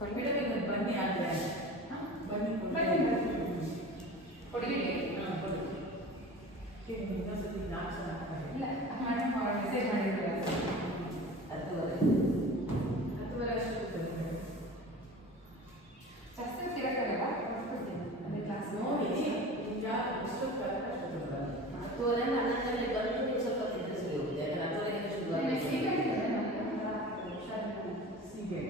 ಬಿಡಬೇಕು ಬನ್ನಿ ಆದರೆ ಬನ್ನಿ ಕೊಡಿ ಇನ್ನೊಂದ್ಸತಿ 4 ಸಲ ಇಲ್ಲ ಮೆಸೇಜ್ ಮಾಡಿದ್ರೆ 10:30 ಅಷ್ಟು ಜಾಸ್ತಿ ತಿರಕಲ್ಲ ಅದೇ ಕ್ಲಾಸ್ ನೋಡಿ ಈಗ ಎಷ್ಟೊತ್ತು 10:30 11 ಬಂದು ಸ್ವಲ್ಪ ತಿನ್ನಿಸಿ ಹೋಗಿದೆ ಯಾಕಂದ್ರೆ 10:30 ಸೀಗೆ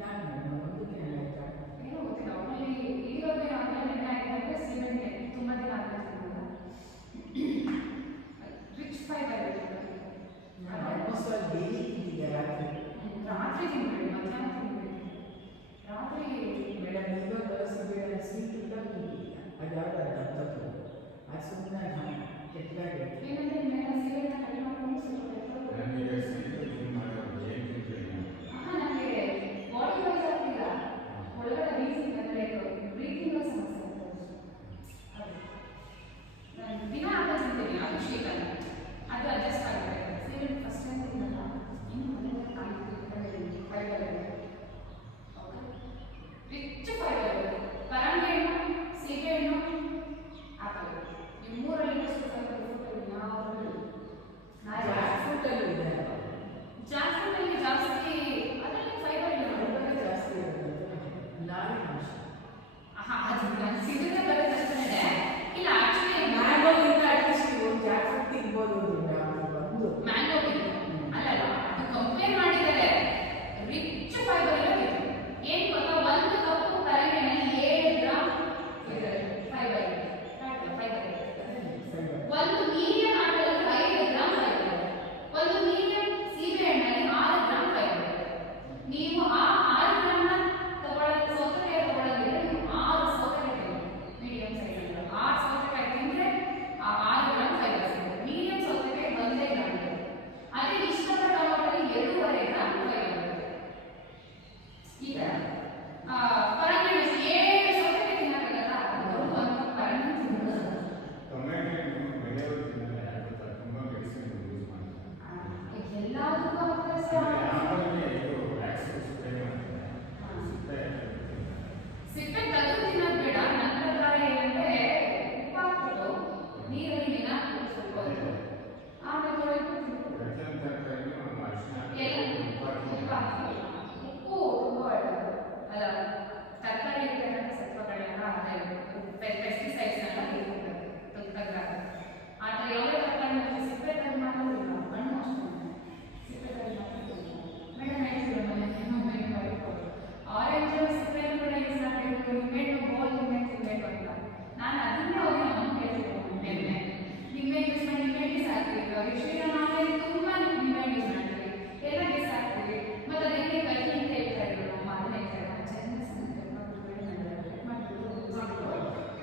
ಯಾರು ಒಂದು ದಿನ ಆಯ್ತಾ ಏನೋ ಗೊತ್ತಿಲ್ಲ ಅವನಲ್ಲಿ ಈಗಾಗಲೇ ಆನ್ಲೈನ್ ಆಗಿದೆ ಸೀಮೆಂಟ್ ತುಂಬ ದಿನ ಆಗಲ್ಲ rich fibre almost all daily ತಿಂದಿದೆ ರಾತ್ರಿ ತಿನ್ಬೇಡಿ ಮಧ್ಯಾಹ್ನ ತಿನ್ಬೇಡಿ ರಾತ್ರಿ ಮೇಡಮ್ ಈಗ ಸಿಬೇಡ ಸ್ವೀಟ್ ಇಲ್ಲ ಅದು ಯಾವ್ದು ಅದು ಸುಮ್ಮನೆ ಕೆಟ್ಟದಾಗಿ ಏನಂದ್ರೆ ಮೇಡಮ್ ಸಿಬೇಡ ಕಡಿಮೆ ಮಾಡ್ಕೊಂಡು ಸ್ವಲ್ಪ ನನಗೆ ಬಾಡಿ ವೈಸ್ ಆಗ್ತಿಲ್ಲ ಒಳಗಡೆ ರೀಸಿಂಗ್ ಅಂದರೆ ಬ್ರೀತಿಂಗ್ ಸಮಸ್ಯೆ ಆಗ್ತದೆ ದಿನ ಆಗೋದಿದ್ದೀನಿ ಅದು ಶೀತ ಅದು ಅಡ್ಜಸ್ಟ್ ಆಗುತ್ತೆ ಸಿಗರೇಟ್ ಫಸ್ಟ್ ಟೈಮ್ ತಿನ್ನಲ್ಲ ಇನ್ನು ಮನೆಗೆ ಫೈಬರ್ ರಿಚ್ ಫೈಬರ್ ಪರಂಗಿ ಹಣ್ಣು ಸೀಬೆ ಹಣ್ಣು ಆಪಲ್ ಈ ಮೂರಲ್ಲಿ ಎಷ್ಟು ಫೈಬರ್ ಫ್ರೂಟಲ್ಲಿ ಯಾವುದು ಫ್ರೂಟಲ್ಲಿ ಇದೆ ಜಾಕ್ ಫ್ರೂಟಲ್ಲಿ ಜಾಸ್ತಿ ಅದರಲ್ಲಿ ಫೈಬರ್ ಇಲ್ಲ ಜಾಸ್ತಿ ಲಾರಿ ಸಿಗುತ್ತೆ ಬರುತ್ತೆ ಅಷ್ಟೇ ಇಲ್ಲ ಆಕ್ಚುಲಿ ಮ್ಯಾಂಗೋ ಇಂದ ಅಟ್ಲೀಸ್ಟ್ ಒಂದು ಜಾಕ್ ಫ್ರೂಟ್ ತಿನ್ಬೋದು ಒಂದು ಮ್ಯಾಂಗೋ ಅಲ್ಲಲ್ಲ ಅದು ಕಂಪೇರ್ ಮಾಡಿದರೆ ರಿಚ್ ಫೈಬರ್ ಇರೋದು ಏನು ಗೊತ್ತಾ ಒಂದು ಕಪ್ಪು ಪರಂಗಿನಲ್ಲಿ 7 ಗ್ರಾಮ್ ಫೈಬರ್ ಒಂದು ಮೀಡಿಯಂ ಆಪಲ್ 5 ಗ್ರಾಮ್ ಫೈಬರ್ ಒಂದು ಮೀಡಿಯಂ ಸೀಬೆ ಹಣ್ಣಲ್ಲಿ 6 ಗ್ರಾಮ್ ಫೈಬರ್ ನೀವು ಆ 6 ಗ್ರಾಮ್ನ ತಗೊಳ್ಳೋದು ಸೌತೆಕಾಯಿ ತಗೊಳ್ಳೋದಿದ್ರೆ ನೀವು 6 ಸೌತೆಕಾಯಿ ತಗೊಳ್ಳಿ ಮೀಡಿಯಂ ಸೈಜ್ 6 ಸೌತೆಕಾಯಿ ತಿಂದರೆ ಆ 6 ಗ್ರಾಮ್ ಫೈಬರ್ ಸಿಗುತ್ತೆ ಮೀಡಿಯಂ ಸೌತೆಕಾಯಿ 1 ಗ್ರಾಮ್ ಇದೆ ಅದೇ ಇಷ್ಟಪಟ್ಟ ಟೊಮೆಟೊಲಿ 2.5 ಗ್ರಾಮ್ ಫೈಬರ್ ಇರುತ್ತೆ ಈಗ ಪರಂಗಿ 7 ಸೌತೆಕಾಯಿ ತಿನ್ನಕ್ಕಾಗಲ್ಲ ಒಂದು ಪರಂಗಿ ತಿನ್ನೋದು ಎಲ್ಲದಕ್ಕೂ ಅವಕಾಶ ಸಿಪ್ಪೆ ತೆಗೆದು ತಿನ್ನೋದು ಬೇಡ ನನ್ನ ಪ್ರಕಾರ ಏನಂದ್ರೆ ಉಪ್ಪು ಹಾಕ್ಬಿಟ್ಟು ನೀರಲ್ಲಿ ದಿನ ಸ್ವಲ್ಪ ಆಮೇಲೆ ತೊಳೆದು ಉಪ್ಪು ತುಂಬ ಒಳ್ಳೆಯದು ಅಲ್ಲ ತರಕಾರಿ ಇರ್ತಕ್ಕಂಥ ಸತ್ವಗಳನ್ನ ಪೆಸ್ಟಿಸೈಡ್ಸ್ನೆಲ್ಲ ತೆಗೆದಾಗ ಆ ಥರ ಯಾವುದೇ ತರಕಾರಿ ಸಿಪ್ಪೆ ತೆಗೆದು ಮಾಡೋದಿಲ್ಲ ಹಣ್ಣು ಅಷ್ಟೇ ಸಿಪ್ಪೆ ತೆಗೆದು ಮೇಡಮ್ ಹೇಳ್ತಿದ್ರು ಮನೆ ಆರೆಂಜ್ ಸಿಪ್ಪೆಯನ್ನು ಕೂಡ ಯೂಸ್ ಮಾಡಬೇಕು ನಿಂಬೆಹಣ್ಣು ಬೋಲ್ ನಿಂಬೆ ತಿನ್ನಬೇಕು ಅಂತ ನಾನು ಅದನ್ನೇ ಹೋಗಿ ನಮ್ಮ ಹೇಳ್ತಿದ್ದೆ ನಿಂಬೆ ಯೂಸ್ ಮಾಡಿ ನಿಂಬೆ ಡಿಸ್ ಹಾಕ್ತೀವಿ ವಿಷಯ ನಾವೇ ತುಂಬ ನಿಂಬೆ ಯೂಸ್ ಮಾಡ್ತೀವಿ ಎಲ್ಲ ಡಿಸ್ ಹಾಕ್ತೀವಿ ಮತ್ತು ಅದಕ್ಕೆ ಕಹಿ ಅಂತ ಹೇಳ್ತಾ ಇದ್ರು ನಮ್ಮ ಅದನ್ನ ಹೇಳ್ತಾರೆ ಚೆನ್ನ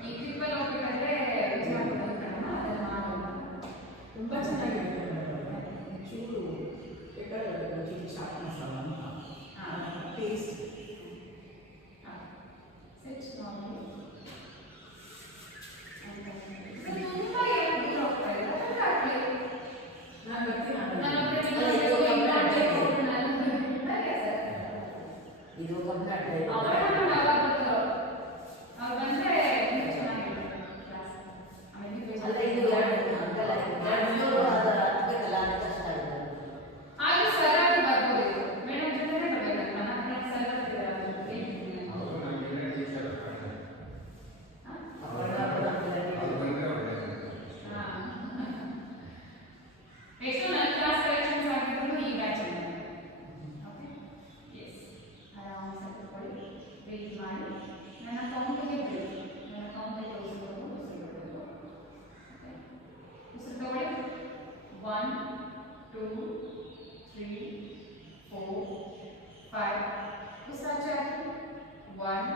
ಈ ಟ್ರಿಪ್ಪಲ್ಲಿ ಹೋಗ್ಬೇಕಾದ್ರೆ ಅದನ್ನು ಮಾಡೋದು ತುಂಬ ಚೆನ್ನಾಗಿರುತ್ತೆ ಚೂರು ಚೂರು ಚಾಟ್ ಮಸಾಲ ಅಂತ ಟೇಸ್ಟ್ ಸೆಟ್ ಮಾಡಿ ತುಂಬ ದೂರ ಹೋಗ್ತಾ ಇದೆ ನಾನು ಇದು ಕಂಪ್ಲೀಟ್ ಅವ್ರು ಬಂದರೆ ಅಲ್ಲ ಇದು ಆಗ ಸರಾಗಿ ಬರ್ಬೋದು ಮೇಡಮ್ ಜೊತೆನೇ ಬರ್ಬೇಕು ನನ್ನ ಸರಾಗಿ ಎಷ್ಟು ನನ್ನ ಕ್ಲಾಸ್ ಕಲೆಕ್ಷನ್ಸ್ ಆಗಿದ್ರು ಈ ಬ್ಯಾಚ್ ಓಕೆ ಎಸ್ ಆರಾಮ್ ಸತ್ಕೊಳ್ಳಿ ವೇಟ್ ಮಾಡಿ ನನ್ನ ಕೌಂಟಿಗೆ ಬಿಡಿ ನನ್ನ ಕೌಂಟಿಗೆ ಉಸಿರು ಬಿಡೋದು ಓಕೆ ಉಸಿರು ತಗೊಳ್ಳಿ 1 2 3 4 5 ಉಸಿರಾಚೆ ಹಾಕಿ 1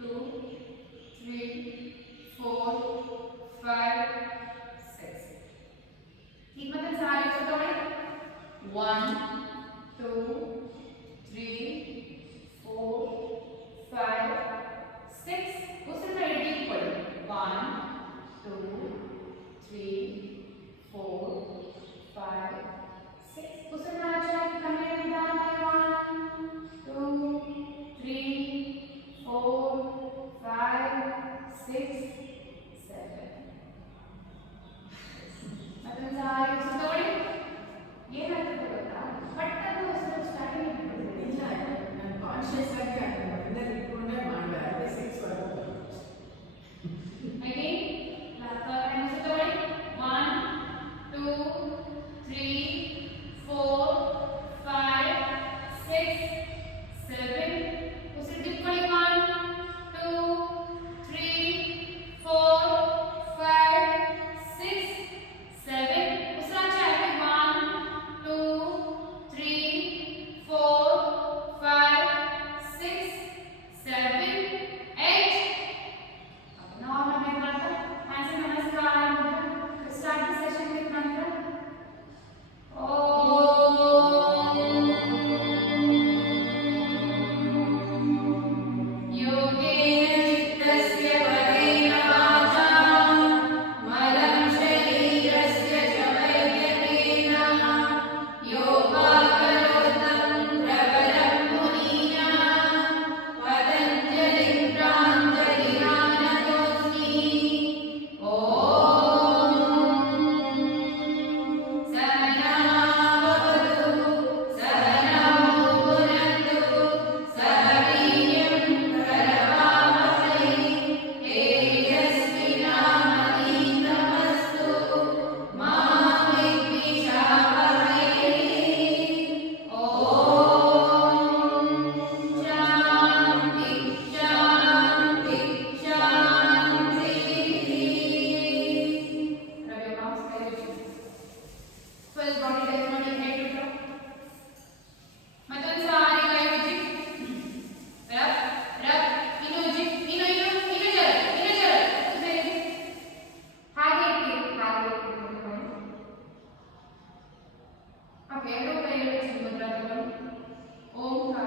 2 3 4 5 6 ಈಗ ಮತ್ತೆ ಸಾರಿ ಉಸಿರು ತಗೊಳ್ಳಿ 1 2 3 4 5 6 ಉಸಿರು ಮೇಲೆ ಇಟ್ಕೊಳ್ಳಿ 1 2 3 4 5 6 ಉಸಿರನ್ನ ಆಚೆ ಹಾಕಿ ಕಣ್ಣು ನಿಧಾನವಾಗಿ 1 2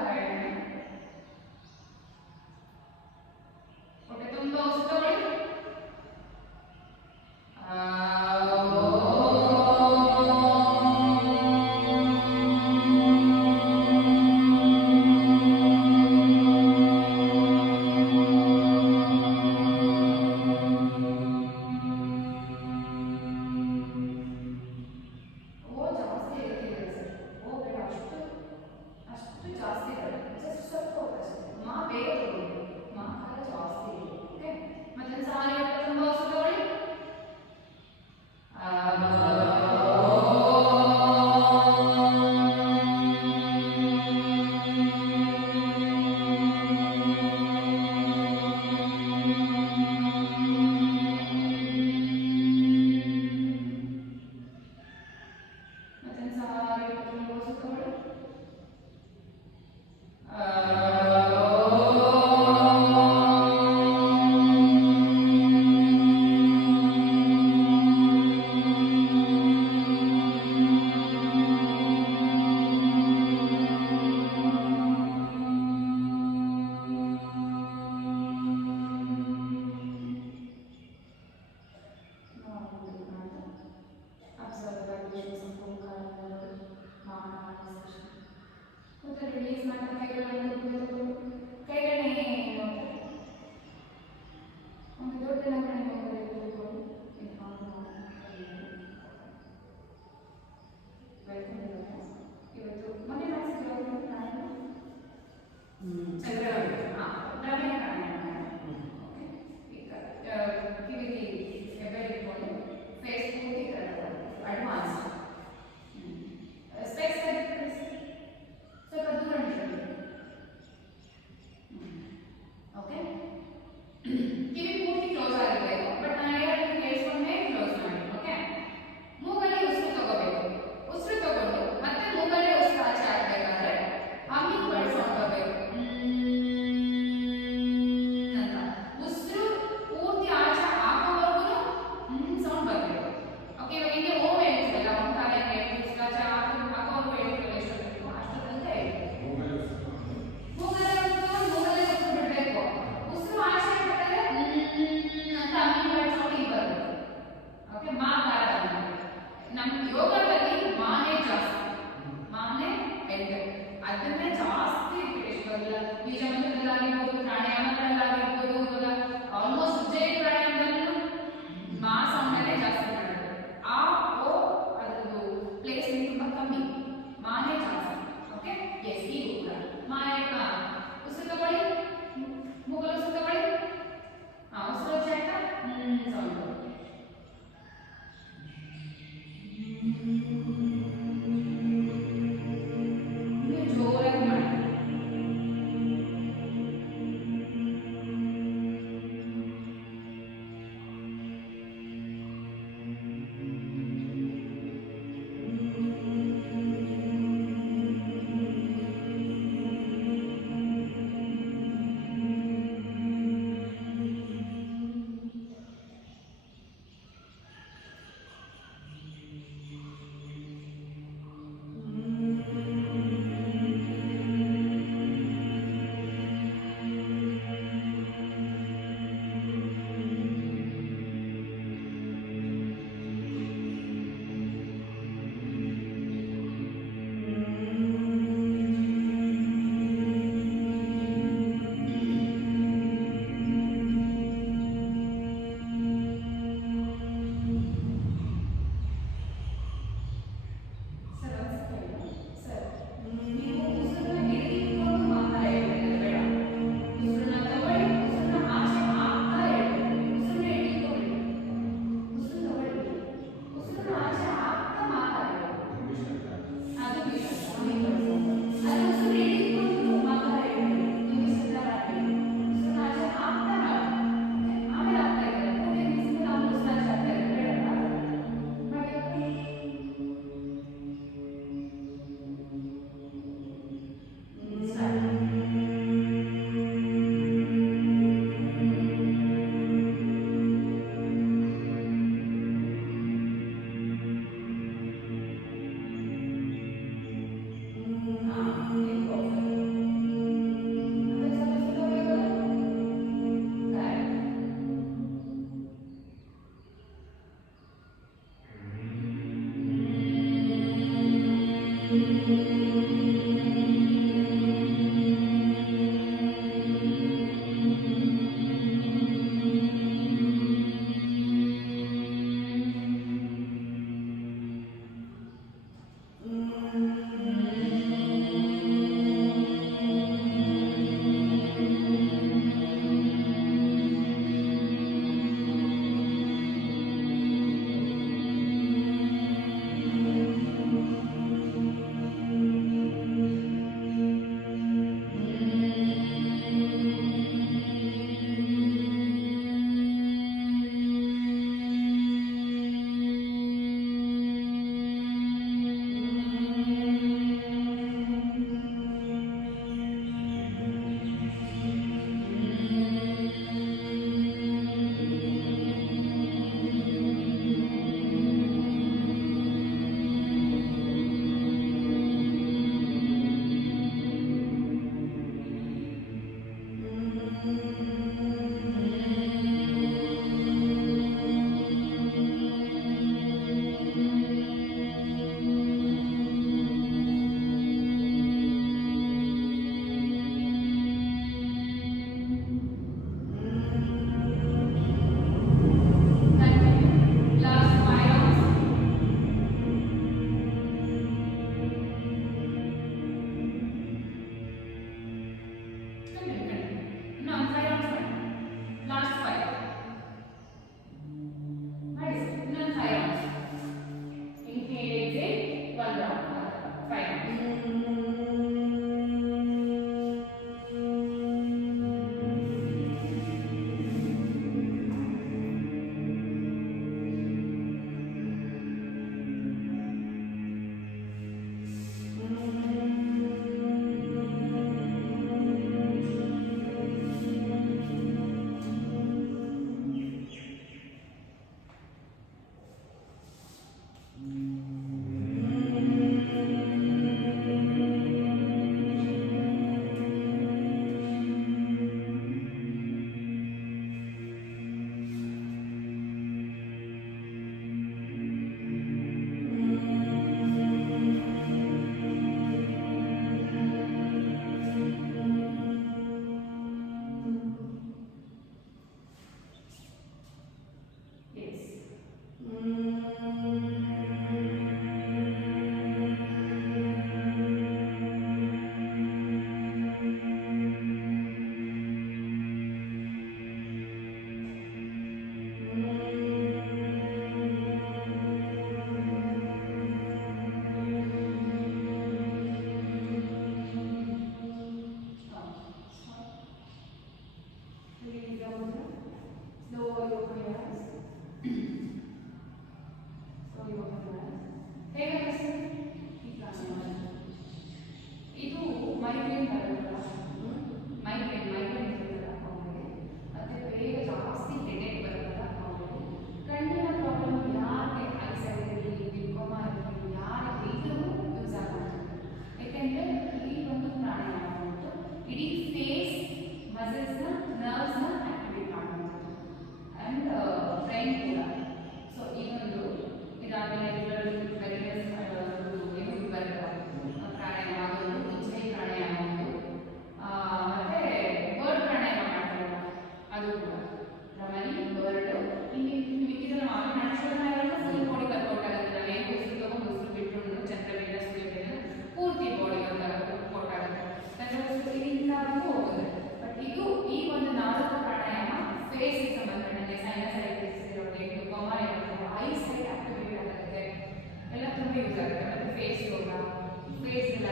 ಎರಡನೇ. ಹೊಟ್ಟೆ ತುಂಬ ಉಸಿರು ತಗೊಳ್ಳಿ.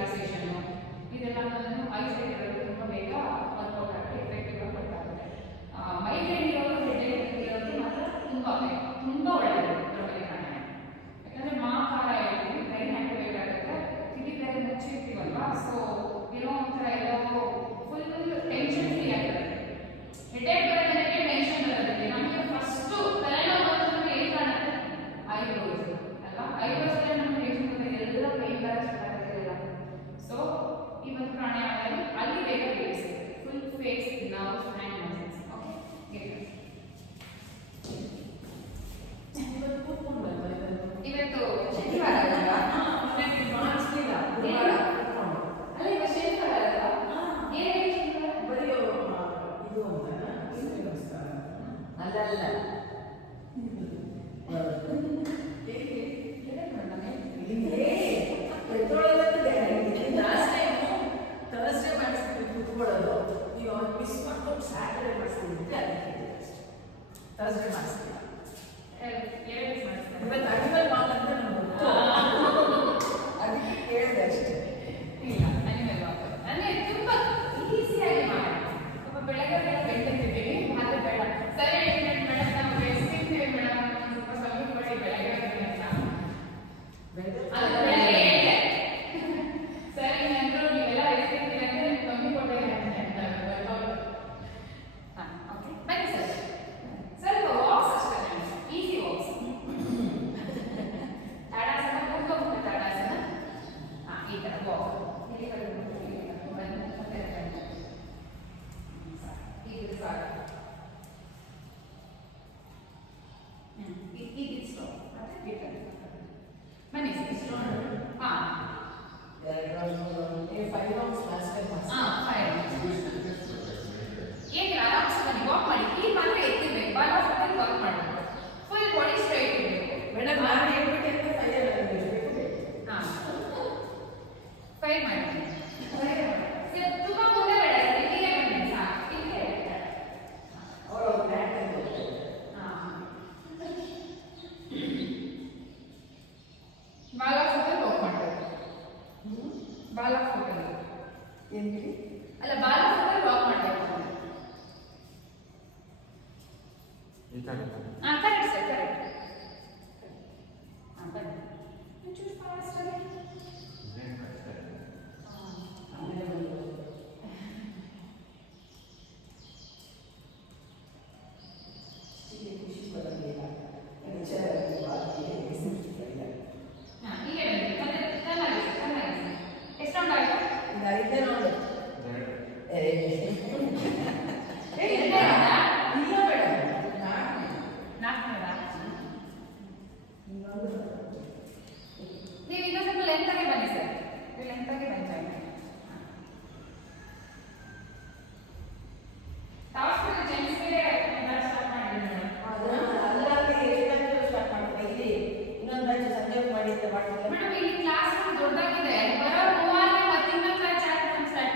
ರಿಲ್ಯಾಕ್ಸೇಷನ್ ಇದೆಲ್ಲ ನಾನು ಐಸೈಡ್ ಇರೋದು ತುಂಬ ಬೇಗ ವರ್ಕೌಟ್ ಆಗುತ್ತೆ, ಎಫೆಕ್ಟಿವ್ ಆಗಿ ವರ್ಕ್ ಆಗುತ್ತೆ. ಮೈಗ್ರೇನ್ ಇರೋರು ಹೆಡ್ಏಕ್ ಇರೋದು ಮಾತ್ರ ತುಂಬ ಒಳ್ಳೆಯದು ಭ್ರಮರಿ ಪ್ರಾಣಾಯಾಮ. ಯಾಕಂದರೆ ಮಾಕಾರ ಹೇಳ್ತೀವಿ, ಬ್ರೈನ್ ಆಕ್ಟಿವೇಟ್ ಆಗುತ್ತೆ, ಕಿವಿ ಬೇರೆ ಮುಚ್ಚಿರ್ತೀವಲ್ವಾ, ಸೊ ಏನೋ ಒಂಥರ ಎಲ್ಲೋ ಫುಲ್ ಟೆನ್ಷನ್ ಫ್ರೀ ಆಗಿರುತ್ತೆ. ಹೆಡ್ಏಕ್ ಬರೋದಕ್ಕೆ ಟೆನ್ಷನ್ ಬರೋದಕ್ಕೆ ನಮಗೆ ಫಸ್ಟು ತಲೆನೋವು ಬಂದು ನಮಗೆ ಏನು ಕಾಣುತ್ತೆ? ಐಬ್ರೋಸ್ ಅಲ್ವಾ? ಐಬ್ರೋಸ್ ಅಲ್ಲೇ ನಮಗೆ ಟೆನ್ಷನ್ ಬರುತ್ತೆ, ಎಲ್ಲ ಪೈನ್ ಬರೋ ಸ್ಟಾರ್ಟ್. ಸೊ ಈ ಒಂದು ಪ್ರಾಣಾಯಾಮದಲ್ಲಿ ಅಲ್ಲಿ ಬೇಗ ಬೇಯಿಸಿ full face nerves and muscles. Okay, ಇವತ್ತು ಶನಿವಾರ ಅಲ್ವಾ? ಮಾಡಿಸ್ಲಿಲ್ಲ ಅಲ್ಲ ಇವತ್ತು ಶನಿವಾರ ಅಲ್ವಾ? ಏನು ಬರೀ ಇದು ಅಂತ ಅಲ್ಲ ಥರ್ಸ್ಡೇ ಮಾಡಿಸ್ತೀವಿ ಕೂತ್ಕೊಳ್ಳೋದು. ಈಗ ಅವ್ನು ಮಿಸ್ ಮಾಡ್ಕೊಂಡು ಸ್ಯಾಟರ್ಡೇ ಮಾಡಿಸ್ತಿದ್ದೆ, ಅದಕ್ಕೆ ಥರ್ಸ್ಡೇ ಮಾಡಿಸ್ತೀವಿ. ಇವತ್ತು ಅನಿಮಲ್ ವಾಕ್ ಅಂತ ನಮ್ಗೆ ಗೊತ್ತು, ಅದಕ್ಕೆ ಕೇಳಿದೆ ಅಷ್ಟೇ. ಇಲ್ಲ, ಅನಿಮಲ್ ವಾಕ್ ಅಂದರೆ ತುಂಬ ಈಸಿಯಾಗಿ ಮಾಡಿ. ಸ್ವಲ್ಪ ಬೆಳಗ್ಗೆ ಬೆಳ್ತಿದ್ದೀವಿ, ಆದರೆ ಬೇಡ ಸರಿ ಮೇಡಮ್, ನಾವು ಬೆಳೆಸ್ತಿದ್ದೇವೆ ಮೇಡಮ್, ಸ್ವಲ್ಪ ಮಾಡಿ ಬೆಳಗ್ಗೆ ಅಂತ ಅದು ಬೆಳಗ್ಗೆ ಸರಿ ನಂತರ ನೀವೆಲ್ಲ ಎಸ್ತಿರ್ತೀವಿ ಅಂದರೆ ನೀವು ಕಮ್ಮಿ ಕೊಟ್ಟೆ ಅಂತ ಓಕೆ ಬನ್ನಿ ಸರ್. ಸ್ವಲ್ಪ ವಾಕ್ಸ್ ಅಷ್ಟೇ, ಈಸಿ ವಾಕ್ಸ್. ತಾಡಾಸನ, ಮುಖ ತಾಡಾಸನ. ಈ ಥರ ವಾಕ್ ಇಲ್ಲಿ ಬನ್ನಿ, ಇದು ಸಾಕು. ಇದು ಸ್ಟಾಪ್ ಮತ್ತೆ ಬನ್ನಿ ಸರ್. ಹಾಂ 5 ರೌಂಡ್ಸ್ ಲಾಸ್ಟ್ ಟೈಮ್ ಮಾಡಿಸಿ. ಹಾಂ 5 ರೌಂಡ್ಸ್ ಏನು ಆರಾಮ್ಸೆ ಬನ್ನಿ, ವಾಕ್ ಮಾಡಿ. ಈ ಮಾತ್ರ ಎತ್ತಿರ್ಬೇಕು, ಬಾಲ್ ಆಫ್ ವಾಕ್ ಮಾಡಬೇಕು, ಫುಲ್ ಬಾಡಿ ಸ್ಟ್ರೈಟ್ ಇರಬೇಕು. ಮೇಡಮ್ ನಾನು ಹೇಳ್ಬಿಟ್ಟೆ ಅಂತ 5 ಹೇಳಬೇಕು. ಹಾಂ 5 ಮಾಡಿ ಸರ್, ತುಂಬ ಮುಂದೆ ಬೇಡ, ಇಲ್ಲಿಗೆ ಬನ್ನಿ ಸಾಕು, ಇಲ್ಲಿಗೆ. ಅವರು ಬ್ಲ್ಯಾಕ್ ಅಂತ ಹಾಂ ಬಾಲ್ ಆಫ್ ವಾಕ್ ಮಾಡಬೇಕು. ಬಾಲ್ ಆಫ್ ವಾಕ್ ಏನು ಹೇಳಿ? ಅಲ್ಲ, ಬಾಲ್ ಆಫ್ ವಾಕ್ ಮಾಡಬೇಕು. ಹಾಂ ಕರೆಕ್ಟ್ ಸರ್, ಕರೆಕ್ಟ್. ಹಾಂ ಬನ್ನಿ, ಒಂಚೂರು ಫಾಸ್ಟ್ ಆಗಿ. ಆಮೇಲೆ ಒಂದು ಖುಷಿ ಬರಲಿಲ್ಲ, ವಿಚಾರವಾಗಿ ಸಿಗ್ತಿಲ್ಲ. ಹಾಂ ಹೀಗೆ ಬನ್ನಿ, ಮತ್ತೆ ಚೆನ್ನಾಗಿ ಚೆನ್ನಾಗಿ. ಎಷ್ಟು ರೌಂಡ್ ಆಯಿತು? ಇದು ಐದೇ ರೌಂಡ್. ಇಲ್ಲ ಮೇಡಮ್, 4 ಇನ್ನೊಂದು ನೀವು ಇನ್ನೊಂದು ಸ್ವಲ್ಪ ಲೆಂತಾಗೆ ಬನ್ನಿ ಸರ್, ಲೆಂತಾಗೆ ಬನ್ನಿ ಸರ್. ಟಾಸ್ಕ್ ಜೆಂಟ್ಸ್ಗೆ ಸ್ಟಾರ್ಟ್ ಮಾಡಿದ್ವಿ ಮೇಡಮ್. ಅಲ್ಲಾಗಿ ಎಷ್ಟು ಸ್ಟಾರ್ಟ್ ಮಾಡ್ತಾರೆ? ಇಲ್ಲಿ ಇನ್ನೊಂದು ಬ್ಯಾಚ್ ಸಂಜೆ ಮಾಡಿದ್ದೆ ಮಾಡ್ತಾರೆ. ಮೇಡಮ್ ಇಲ್ಲಿ ಕ್ಲಾಸ್ ರೂಮ್ ದೊಡ್ಡದಾಗಿದೆ, ಬರೋ 3 ಮತ್ತೆ ಇನ್ನೊಂದು ಬ್ಯಾಚ್ ಸ್ಟಾರ್ಟ್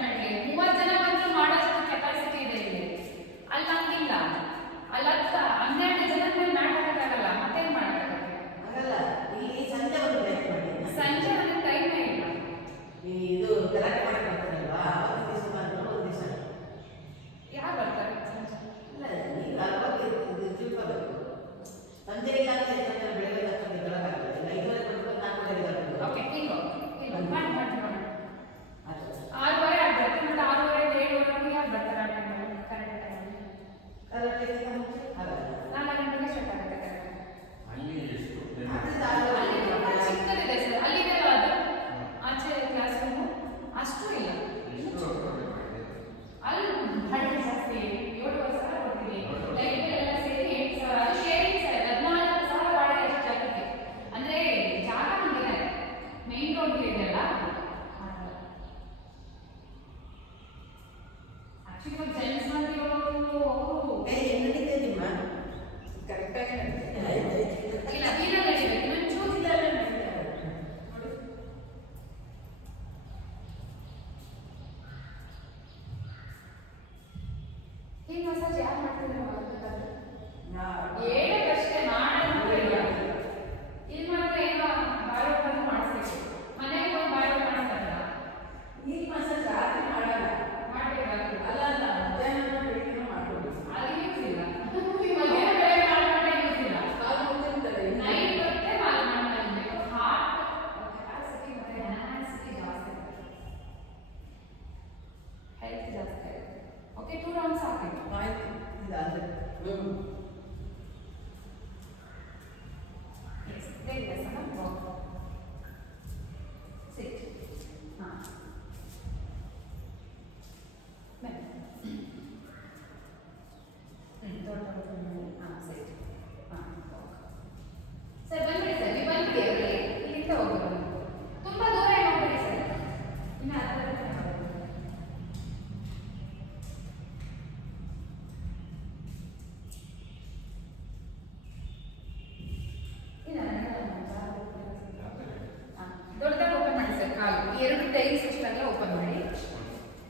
ಆಗಲ್ಲ ಓಪನ್ ಮಾಡಿ.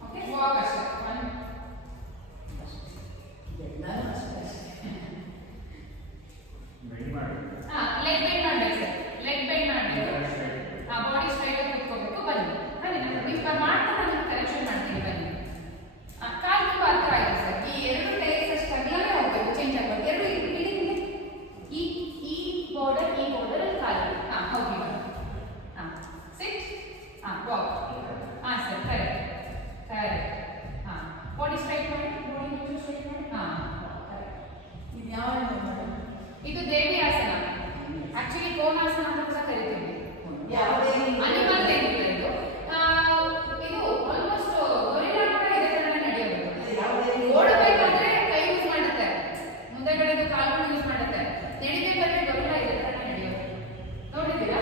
ಓಕೆ, ವಾಕ್ ಅಷ್ಟೇ. ನಾನು ಅಷ್ಟೇ ಲೆಗ್ ಬೆಂಡ್ ಮಾಡಬೇಕು ಸರ್, ಲೆಗ್ ಬೆಂಡ್ ಮಾಡಬೇಕು. ಬಾಡಿ ಸ್ಟ್ರೈಟ್ ಆಗಿ ಕೂತ್ಕೋಬೇಕು. ಬನ್ನಿ ಬನ್ನಿ, ನೀವು ಮಾಡ್ತಾ ನಾನು ಕರೆಕ್ಷನ್ ಮಾಡ್ತೀನಿ. ಬನ್ನಿ. ಕಾಲು ತುಂಬ ಹತ್ರ ಆಯಿತು ಸರ್. ಈ ಎರಡು ಲೇಯರ್ಸ್ ಅಷ್ಟು ಅಗಲನೇ ಹೋಗ್ಬೇಕು, ಚೇಂಜ್ ಆಗಬೇಕು. ಎರಡು ಇಡೀ ಈ ಬಾರ್ಡರ್ ಅಲ್ಲಿ ಕಾಲು. ಹೋಗಿ ಬನ್ನಿ. Sit. Walk. Sir, correct correct. Body straight ಮಾಡಿ, ಬಾಡಿ ನೀವು ಸ್ಟ್ರೈಟ್ ಮಾಡಿ. ಕರೆಕ್ಟ್. ಇದು ಯಾವ ಇದು ದೇವಿ ಆಸನ, ಆಕ್ಚುಲಿ ಕೋನಾಸನ ಅಂತ ಕೂಡ ಕರಿತೀವಿ. ಯಾವುದೇ ಅನಿಮಲ್ ಏನಿಲ್ಲ ಇದು. ಇದು ಆಲ್ಮೋಸ್ಟ್ ಗೊರಿಲ್ಲಾ ಕೂಡ ಇದೇ ತರ ನಡೆಯೋದು. ಓಡಬೇಕಾದ್ರೆ ಕೈ ಯೂಸ್ ಮಾಡುತ್ತೆ, ಮುಂದೆಗಡೆದು ಕಾಲುಗಳು ಯೂಸ್ ಮಾಡುತ್ತೆ. ನಡಿಬೇಕಾದ್ರೆ ಗೊರಿಲ್ಲಾ ಇದೇ ತರ ನಡೆಯೋದು. ನೋಡಿದ್ದೀರಾ?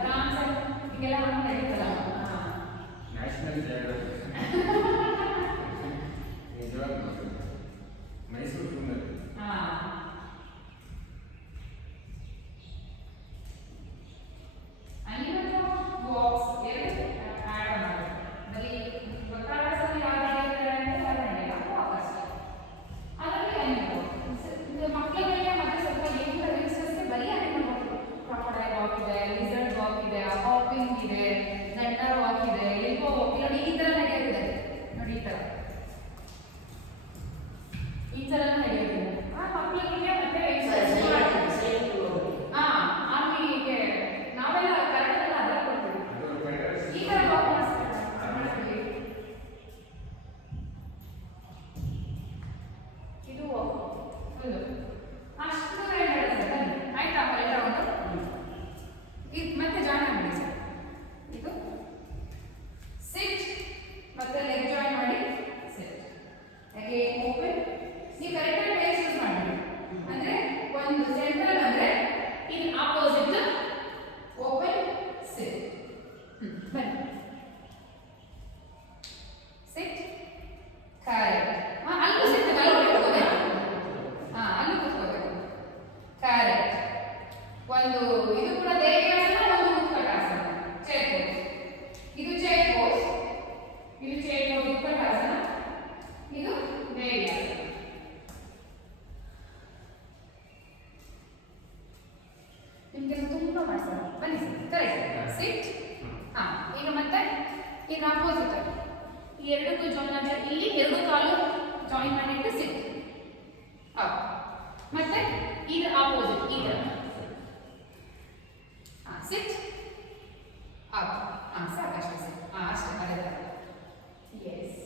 ಆರಾಮ್ ಸರ್ ಹಿಂಗೆಲ್ಲ ನಡೀತಲ್ಲ. ಈ ತರ ನಡೆಯೋದು ಮಕ್ಕಳಿಗೆ ಮತ್ತೆ ಆಮೇಲೆ ನಾವೆಲ್ಲ ಕರೆಕ್ಟ್ ಎಲ್ಲ ಅದರ ಕೊಡ್ತೀವಿ. ಈ ತರ ಇದು ಅಷ್ಟು ಆಯ್ತಾ? ಎಲ್ಲ ಒಂದು ಇದು ಮತ್ತೆ ಜಾಯಿನ್ ಆಗ್ಬಿಡಿ ಸರ್. ಇದು ಸಿಟ್ ಮತ್ತೆ ಲೆಗ್ ಜಾಯಿನ್ ಮಾಡಿ ಸಿಟ್. Again open. ನೀವು ಕರೆಕ್ಟಾಗಿ ಪ್ಲೇಸ್ ಯೂಸ್ ಮಾಡಿ. ಅಂದ್ರೆ ಒಂದು ಸೆಂಟ್ರಲ್ ಅಂದ್ರೆ ಇನ್ ಆಪೋಸಿಟ್ ಓಪನ್ ಸಿಟ್. ಬನ್ನಿ. ಸಿಟ್. ಕರೆಕ್ಟ್. ಅಲ್ಲೂ ಸಿಟ್, ಅಲ್ಲೂ ಕೂತ್ಕೋಬೇಕು. ಅಲ್ಲೂ ಕೂತ್ಕೋಬೇಕು. ಕರೆಕ್ಟ್. ಒಂದು ಇದು ಕೂಡ ದೇವಿ ಆಸನ, ಒಂದು ಉತ್ಕಟಾಸನ, ಚೇರ್ ಪೋಸ್. ಇದು ಚೇರ್ ಪೋಸ್, ಇದು ಚೇರ್ ಪೋಸ್, ಉತ್ಕಟಾಸನ, ಇದು ದೇವಿ ಆಸನ. ನಿಮಗೆ ತುಂಬಾ ಮಾಡ್ಸೋಣ. ಬನ್ನಿ ಸರ್. ಕರೆಕ್ಟ್. ಸಿಟ್. ಈಗ ಮತ್ತೆ ಈಗ ಆಪೋಸಿಟ್ ಈ ಎರಡಕ್ಕೂ ಜಾಯಿನ್ ಆಗಿ ಇಲ್ಲಿ ಎರಡು ಕಾಲು ಜಾಯಿನ್ ಮಾಡಿಟ್ಟು ಸಿಟ್. ಮತ್ತೆ ಈಗ ಆಪೋಸಿಟ್ ಈಗ ಸಿಟ್ ಅಪ್. ಸಾಕಷ್ಟೇ ಸರ್. ಅಷ್ಟೇ ಕರೆಕ್ಟ್. ಎಸ್.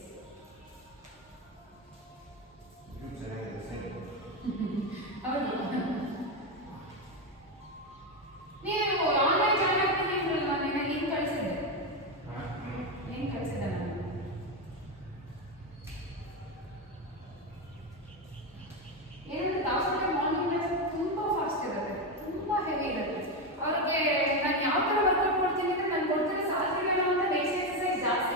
ಹೌದು. ನೀವು ಆನ್ಲೈನ್ ಜಾಯಿನ್ ಆಗ್ತೀನಿ ಅಂದ್ರೆ ನಾನು ಲಿಂಕ್ ಕಳಿಸಿದ್ದೆ. ಲಿಂಕ್ ಕಳಿಸಿದ್ದೆ ನಾನು. ಏನಂದ್ರೆ ದಾಸವಾಳ ಮಾರ್ನಿಂಗ್ ಕ್ಲಾಸ್ ತುಂಬಾ ಫಾಸ್ಟ್ ಇರುತ್ತೆ, ತುಂಬಾ ಹೆವಿ ಇರುತ್ತೆ. ಅವ್ರಿಗೆ ನಾನು ಯಾವ ಥರ ವರ್ಕೌಟ್ ಮಾಡ್ತೀನಿ ಅಂದ್ರೆ ನಾನು ಕೊಡ್ತಿರೋ ಸಾಧ್ಯ ಅಂತ ಬೇಸಿಕ್ ಎಕ್ಸಸೈಸ್ ಜಾಸ್ತಿ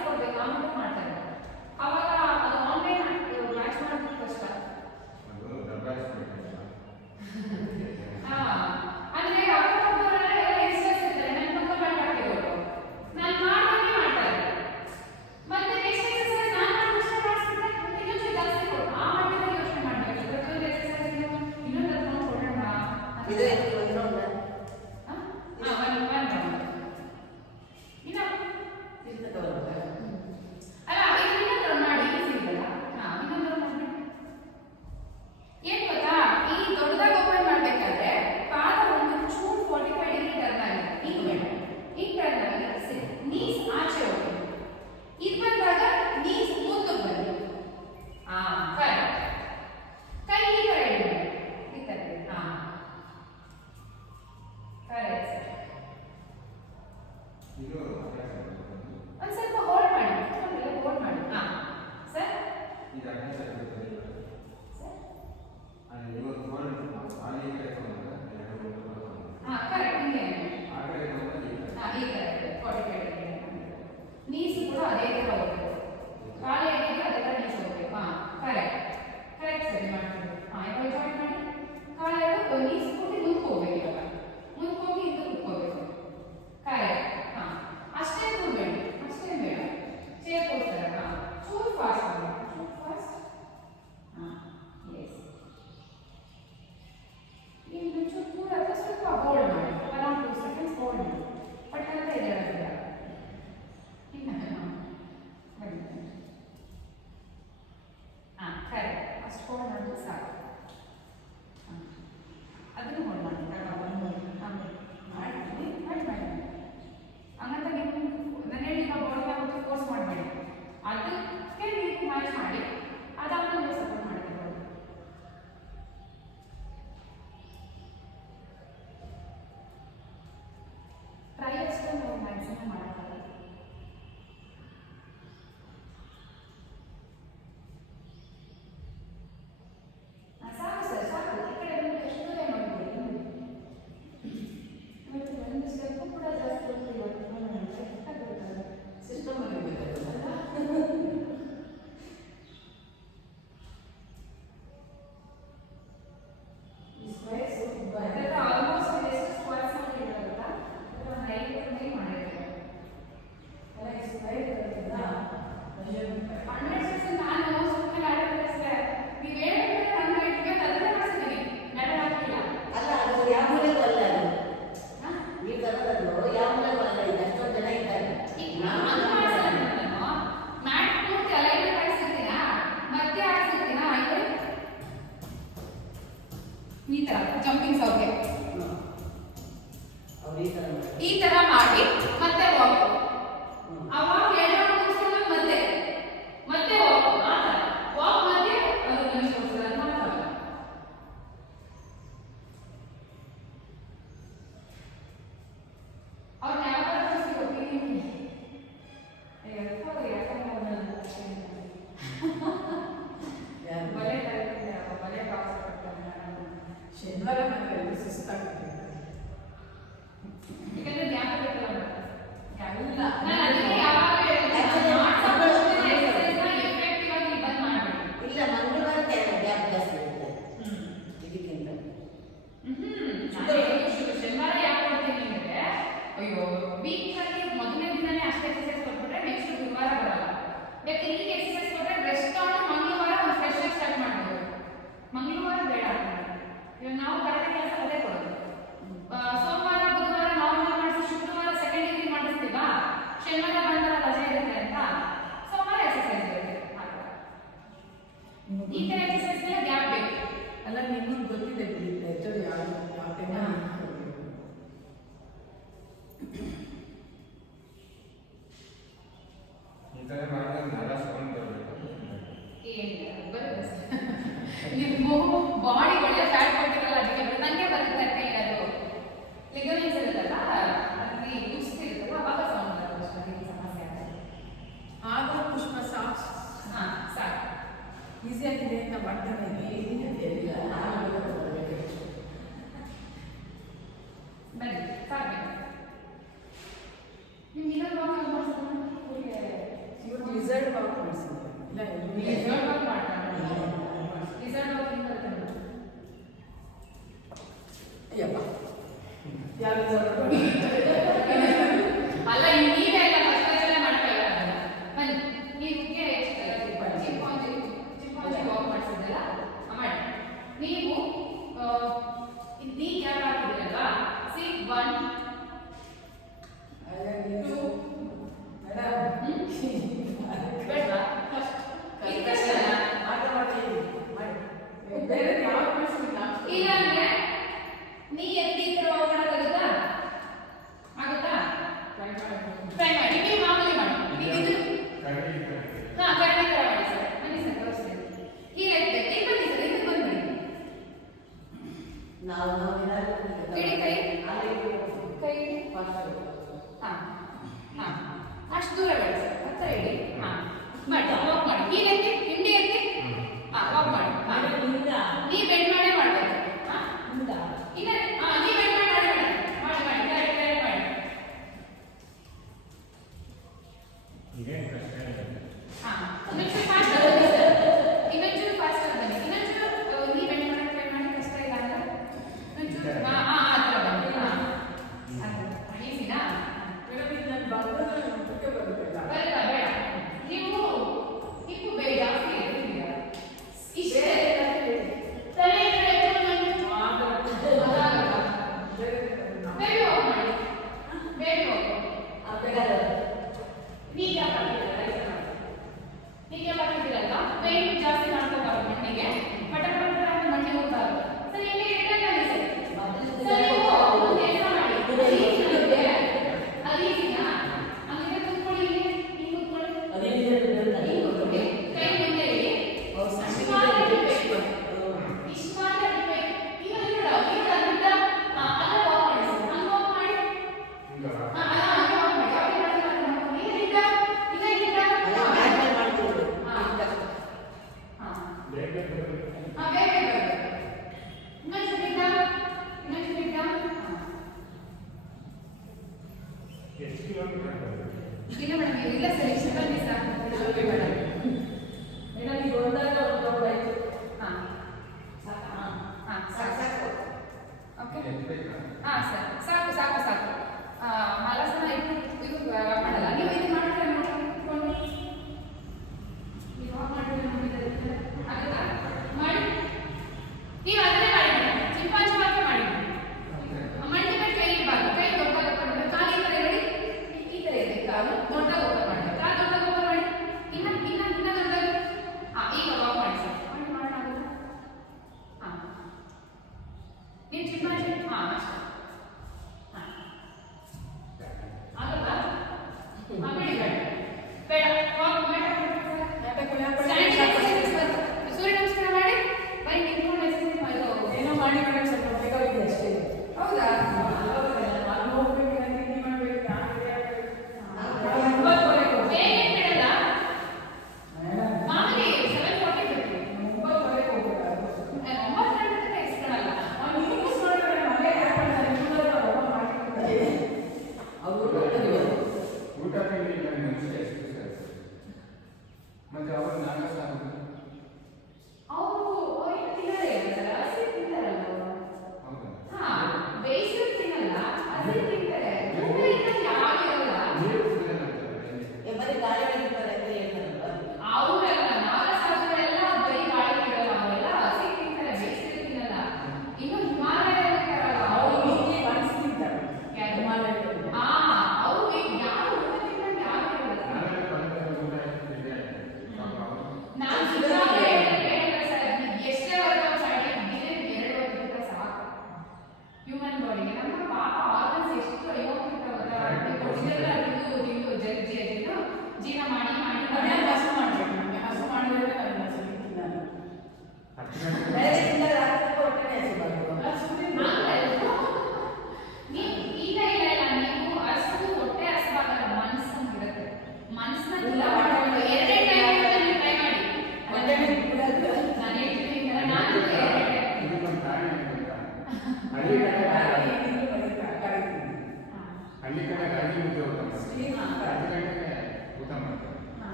ಥರ ಮಾಡಿದ್ರೆ ನರ ಸೌಂಡ್ ಬರಬೇಕು. ಏನಿಲ್ಲ ಬರುತ್ತೆ ನಿಮ್ಮ ಬಾಡಿ ಒಳ್ಳೆ ಫ್ಯಾಟ್ ಕೊಟ್ಟಿರಲ್ಲ ಅದಕ್ಕೆ ನನಗೆ ಬರುತ್ತೆ ಅದು ಲಿಗಮೆಂಟ್ಸ್ ಇರುತ್ತಲ್ಲ ಅಲ್ಲಿ ಉಚ್ಚಿರುತ್ತಲ್ಲ ಅವಾಗ ಸೌಂಡ್ ಬರುತ್ತೆ ಅಷ್ಟೇ ಸಮಸ್ಯೆ ಆಗುತ್ತೆ. ಆಗ ಪುಷ್ಪ ಸಾಕು ಹಾಂ ಸಾಕು ಈಸಿಯಾಗಿದೆ ಅಂತ ಮಾಡ್ತಾನೆ ಏನಿಲ್ಲ ಬನ್ನಿ ಸಾಕು ನಿಮ್ಗೆ ಇನ್ನೊಂದು ವಾಕ್ ಇವರು ಲಿಸರ್ಡ್ ವಾಕ್ ಮಾಡಿಸಿದ್ರು ಇಲ್ಲ ಲಿಸರ್ಡ್ ವಾಕ್ ಮಾಡ್ತಾರೆ ಲಿಸರ್ಡ್ ವಾಕ್ ಹಿಂಗೆ ಬರುತ್ತೆ ನೋಡಿ. ಅಯ್ಯಪ್ಪ ಯಾರು ಅಲ್ಲ ನೀವೇ ಎಲ್ಲ ಫಸ್ಟ್ ಮಾಡ್ಕೊಳ್ಳಲ್ಲ ಅದನ್ನ ಬನ್ನಿ ನೀವುಗೆ ಚಿಂಪಾಂಜಿ ವಾಕ್ ಮಾಡಿಸಿದ್ರಲ್ಲ ಮಾಡಿ ನೀವು ನೀ ಕ್ಯಾಪ್ ಹಾಕಿದ್ರಲ್ವಾ ಸಿ 1 2 ಬೇಡವಾ ಫಸ್ಟ್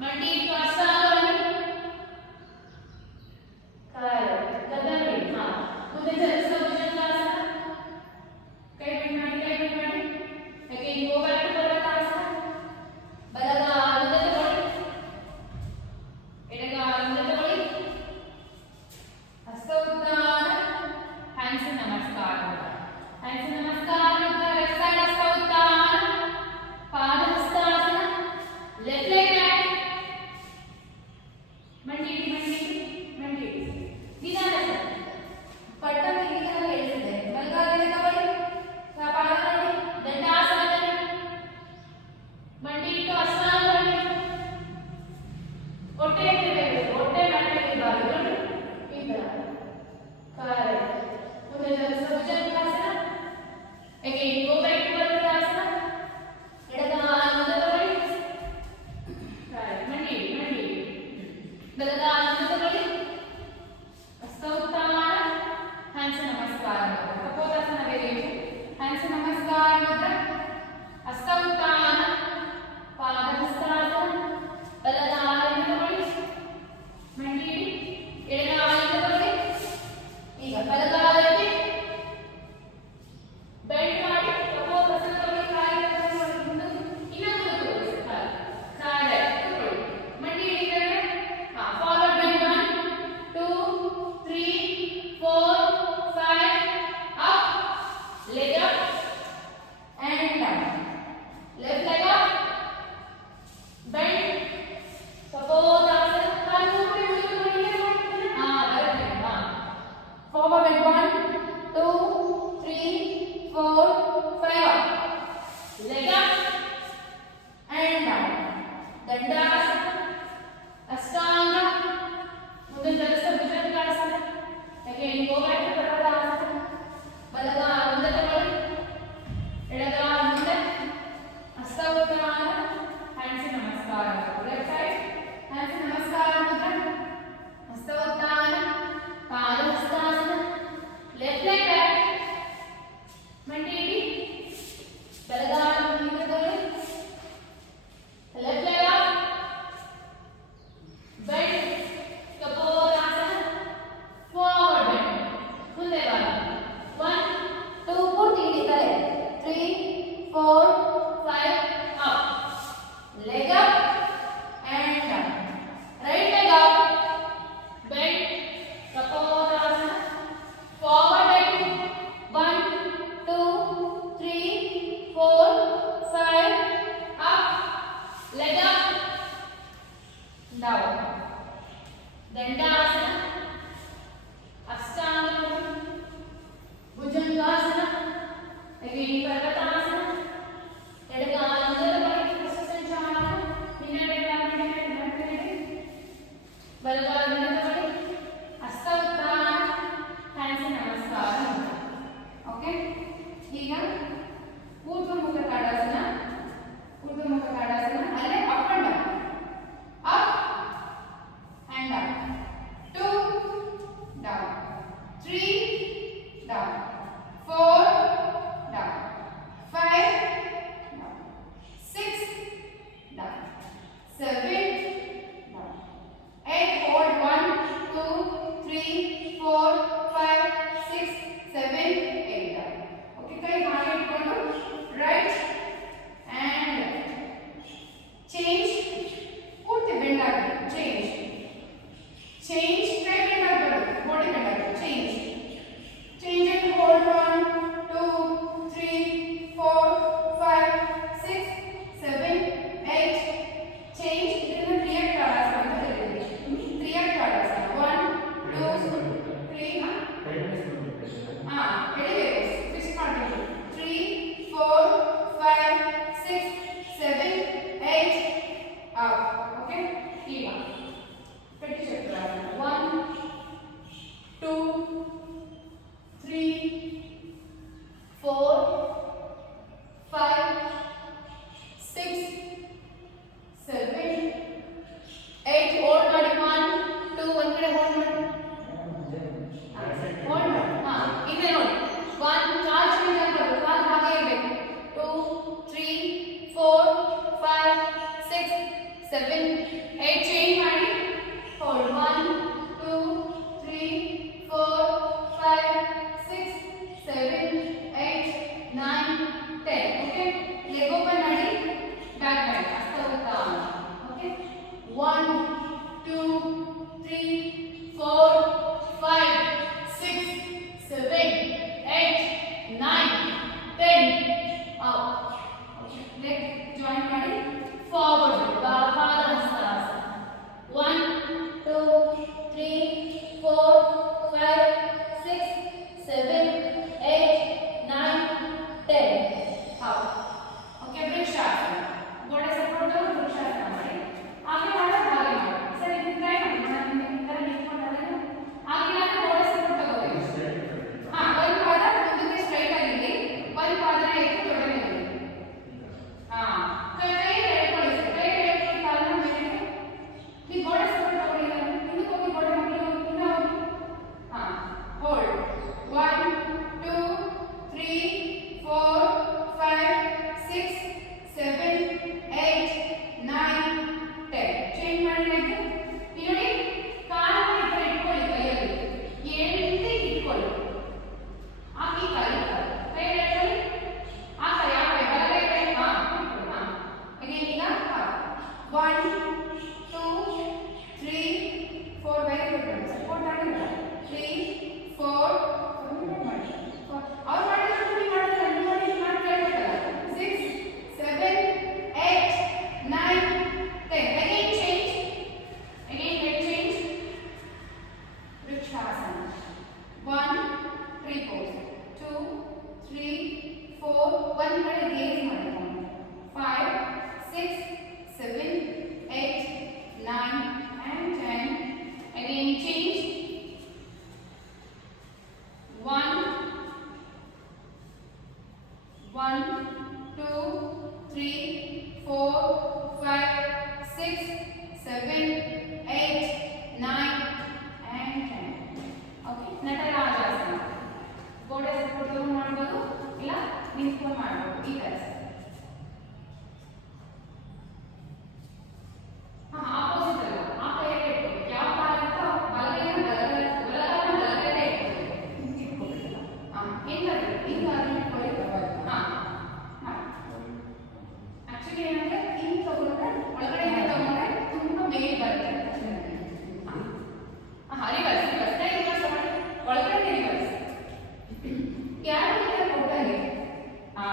ಮಂಡಿ ಇಟ್ಟು ಅಷ್ಟಾಂಗ ಗದ್ದರಿ ಮುಂದೆ ಚಲಿಸುವ ಭುಜಂಗಾಸನ ಕೈ ಬಿಟ್ಟು ಮಾಡಿ ಯಾಕೆ ಗೋ ಬ್ಯಾಕ್ ಟು ಪರ್ವತಾಸನ ಬಲಗಾಲ ಮುಂದೆ ತಗೊಳ್ಳಿ ಎಡಗಾಲ ಮುಂದೆ ತಗೊಳ್ಳಿ ಹಸ್ತ ಉದ್ದಾನ ಹ್ಯಾಂಡ್ಸ್ ನಮಸ್ಕಾರ ಲೆಫ್ಟ್ ಸೈಡ್ ಹಸ್ತ ಉದ್ದಾನ ಪಾದ ಹಸ್ತಾಸನ ಲೆಫ್ಟ್ ಲೆಗ್ ಬ್ಯಾಕ್ ಮಂಡಿ ನಿಧಾನ ಪಟ್ಟ ಮಿಗಿಲಿನ ಕೇಳಿಸಿದೆ ಬಲಗಾಲಿನ ತಗೊಳ್ಳಿ ಪಾದ ನೋಡಿ ದಂಡಾಸನದಲ್ಲಿ ಮಂಡಿ ಇಟ್ಟು ಅಷ್ಟಾಂಗ ಹೊಟ್ಟೆ ಎತ್ತಿರಬೇಕು ಹೊಟ್ಟೆ ಮೇಲೆ ಇರಬಾರ್ದು ನೋಡಿ ಈ ತರ ಕರೆಕ್ಟ್ ಮುಂದೆ ಚಲಿಸುವ bhujangasana again go back to ಪರ್ವತಾಸನ ಎಡಗಾಲ ಮುಂದೆ ತಗೊಳ್ಳಿ ಕರೆಕ್ಟ್ ಮಂಡಿ ಬಲಗಾಲ ಮುಂದೆ ತಗೊಳ್ಳಿ ಹಸ್ತ ಉತ್ತಾನ ಹ್ಯಾಂಡ್ಸ್ ನಮಸ್ಕಾರ ಕಪೋತಾಸನ ಬೇರೆ ಹ್ಯಾಂಡ್ಸ್ ನಮಸ್ಕಾರ ಮುದ್ರ ಹಸ್ತ ಉತ್ತಾನ ಪಾದ ಹಸ್ತಾಸನ ಬಲಗಾಲಿಂದ ತಗೊಳ್ಳಿ ಮಂಡಿ ಎಡಗಾಲಿಂದ ತಗೊಳ್ಳಿ ಈಗ ಬಲಗಾಲಕ್ಕೆ ಬೆಂಡ್ ಮಾಡಿ ಕಪೋತಾಸನ ತಗೊಳ್ಳಿ ಕಾಲಿನ ಇನ್ನೊಂದು ತಗೊಳ್ಳಿ ಕರೆಕ್ಟ್ ತಗೊಳ್ಳಿ ಮಂಡಿ ಹಿಡಿದರೆ forward bend 1 2 3 4 5 up leg up and down left leg up bend ಕಪೋತಾಸನ ಕಾಲು ಮುಟ್ಟಿ ಬರುತ್ತೆ forward bend 1 2 3 4 5 up leg up and down dandasana ಅಷ್ಟಾಂಗ ಮುಂದೆ ಚಲಿಸುವ bhujangasana again go back to ಪರ್ವತಾಸನ ಬಲಗಾಲ ಮುಂದೆ ತಗೊಳ್ಳಿ ಎಡಗಾಲ ಮುಂದೆ ಹಸ್ತ ಉತ್ತಾನ ಹ್ಯಾಂಡ್ಸ್ ನಮಸ್ಕಾರ ಲೆಫ್ಟ್ ಸೈಡ್ ಹ್ಯಾಂಡ್ಸ್ ನಮಸ್ಕಾರ ಮುದ್ರ ಹಸ್ತ ಉತ್ತಾನ ಪಾದ ಹಸ್ತಾಸನ ಲೆಫ್ಟ್ ಲೆಗ್ ಬ್ಯಾಕ್ ಮಂಡಿ ಇಡಿ ಬಲಗಾಲ ಮುಂದೆ ತಗೊಳ್ಳಿ ಲೆಫ್ಟ್ ಲೆಗ್ ಅಪ್ ಬೆಂಡ್ ಕಪೋತಾಸನ ಫಾರ್ವರ್ಡ್ ಬೆಂಡ್ ಮುಂದೆ ಬಾಲ 1 2 ಪೂರ್ತಿ ಹಿಡಿತಾರೆ 3 4 5 up leg up and down right leg up bend ಕಪೋತಾಸನ forward bend 1 2 3 4 5 up leg up down dandasana Ashtanga bhujangasana again ಪರ್ವತಾಸನ ಎಡಗಾಲ ಮುಂದೆ ತಗೊಳ್ಳಿ ಹಸ್ತ ಸಂಚಾಲನ ಬಲಗಾಲ ಮುಂದೆ ತಗೊಳ್ಳಿ ಹಸ್ತ ಉತ್ತಾನ ಹ್ಯಾಂಡ್ಸ್ ನಮಸ್ಕಾರ ಓಕೆ ಈಗ ಊರ್ಧ್ವಮುಖ ತಾಡಾಸನ ಅಲ್ಲೇ up and down up and down 8 change ಮಾಡಿ ಹೋಲ್ಡ್ 1 2 3 4 5 6 7 8 9 10 ಓಕೆ ಲೆಗ್ ಓಪನ್ ಮಾಡಿ ಬ್ಯಾಕ್ ಬ್ಯಾಕ್ ಅರ್ಥ ಆಗುತ್ತಾ ಓಕೆ 1 2 3 4 5 6 7 8 9 10 up leg join ಮಾಡಿ forward ಪಾದ ಹಸ್ತಾಸನ 1 2 3 4 5 6 7 8 9 10 up ಓಕೆ ವೃಕ್ಷಾಸನ ಗೋಡೆ ಸಪೋರ್ಟ್ ತಗೊಂಡು ವೃಕ್ಷಾಸನ ಮಾಡಿ ಹಾಗೆ ಮಾಡೋದು ಹಾಗೆ ಮಾಡಿ ಸರಿ ಇದು ಟ್ರೈ ಮಾಡಿ ನಾನು ಈ ತರ ನಿಂತ್ಕೊಂಡಾಗ ಹಾಗೆ ನಾನು ಗೋಡೆ ಸಪೋರ್ಟ್ ತಗೋಬೇಕು ಹಾ ಒಂದು ಪಾದ ಮುಂದಕ್ಕೆ ಸ್ಟ್ರೈಟ್ ಆಗಿರಲಿ ಒಂದು ಪಾದನ ಎತ್ತು ದೊಡ್ಡದಿರಲಿ ಹಾ ಕೈ ಎಳ್ಕೊಳ್ಳಿ ಕೈ ಎಳ್ಕೊಳ್ಳಿ ಕಾಲನ್ನ ಮೇಲೆ ನೀವು ಗೋಡೆ ಸಪೋರ್ಟ್ ತಗೊಂಡಿಲ್ಲ ಹಿಂದಕ್ಕೆ ಹೋಗಿ ಗೋಡೆ ಮಕ್ಕಳು ಇನ್ನೂ ಹಾ ಹೋಲ್ಡ್ 1 2 3 4 5 6 7 8 9 10 ಚೇಂಜ್ ಮಾಡಿ ಲೆಗ್ ಇಲ್ಲಿ ಕಾಲನ್ನು ಈ ತರ ಇಟ್ಕೊಳ್ಳಿ ಕೈಯಲ್ಲಿ ಎಳ್ತಿ ಇಟ್ಕೊಳ್ಳಿ ಈ ಕಾಲು ಕೈ ಎಳ್ಕೊಳ್ಳಿ ಆ ಕೈ ಬಲಗೈ ಕೈ ಹಾ ಹಾ ಅಗೇನ್ ಈಗ 1 2 3 4 ವೆರಿ ಗುಡ್ ಸಪೋರ್ಟ್ ಆಗಿಲ್ಲ 3 4 ಅವ್ರು ಮಾಡಿದ್ರೆ ನೀವು ಮಾಡಿದ್ರೆ ನೋಡಿ ಮಾಡಿ ಕೇಳಬೇಕಲ್ಲ 6 7 8 9 10 again change again leg change ವೃಕ್ಷಾಸನ 1 3 pose 2 3 4 ಒಂದು ಕಡೆ ಗೇಜ್ ಮಾಡಿ 5 6 7 8 9 and 10 again change 1 1 2 3 4 5 6 7 8 9 and 10 okay Natarajasana ಗೋಡೆ ಸಪೋರ್ಟ್ ತಗೊಂಡು ಮಾಡ್ಬೋದು ಇಲ್ಲ ನಿಂತ್ಕೊಂಡು ಮಾಡ್ಬೋದು ಈ ತರ ಹಾ ಆಪೋಸಿಟ್ ಅಲ್ಲ ಆ ಕೈಯಲ್ಲಿ ಇಟ್ಕೊಳ್ಳಿ ಯಾವ ಕಾಲ ಇರುತ್ತೋ ಬಲಗೈನ ಬಲಗೈನೇ ಇಟ್ಕೊಳ್ಳಿ ಹಾ ಹಿಂಗಾಗಿ ಇಟ್ಕೊಳ್ಳಿ ಹಾ ಆಕ್ಚುಲಿ ಏನಂದ್ರೆ ಹಿಂಗ್ ತಗೊಂಡ್ರೆ ಒಳಗಡೆ ತಗೊಂಡ್ರೆ ತುಂಬಾ ಮೇಲ್ ಬರುತ್ತೆ ರಿವರ್ಸ್ ರಿವರ್ಸ್ ಮಾಡಿ ಒಳಗಡೆ ರಿವರ್ಸ್ ಯಾರು ಇದರ ಕೊಟ್ಟಾಗೆ ಹಾ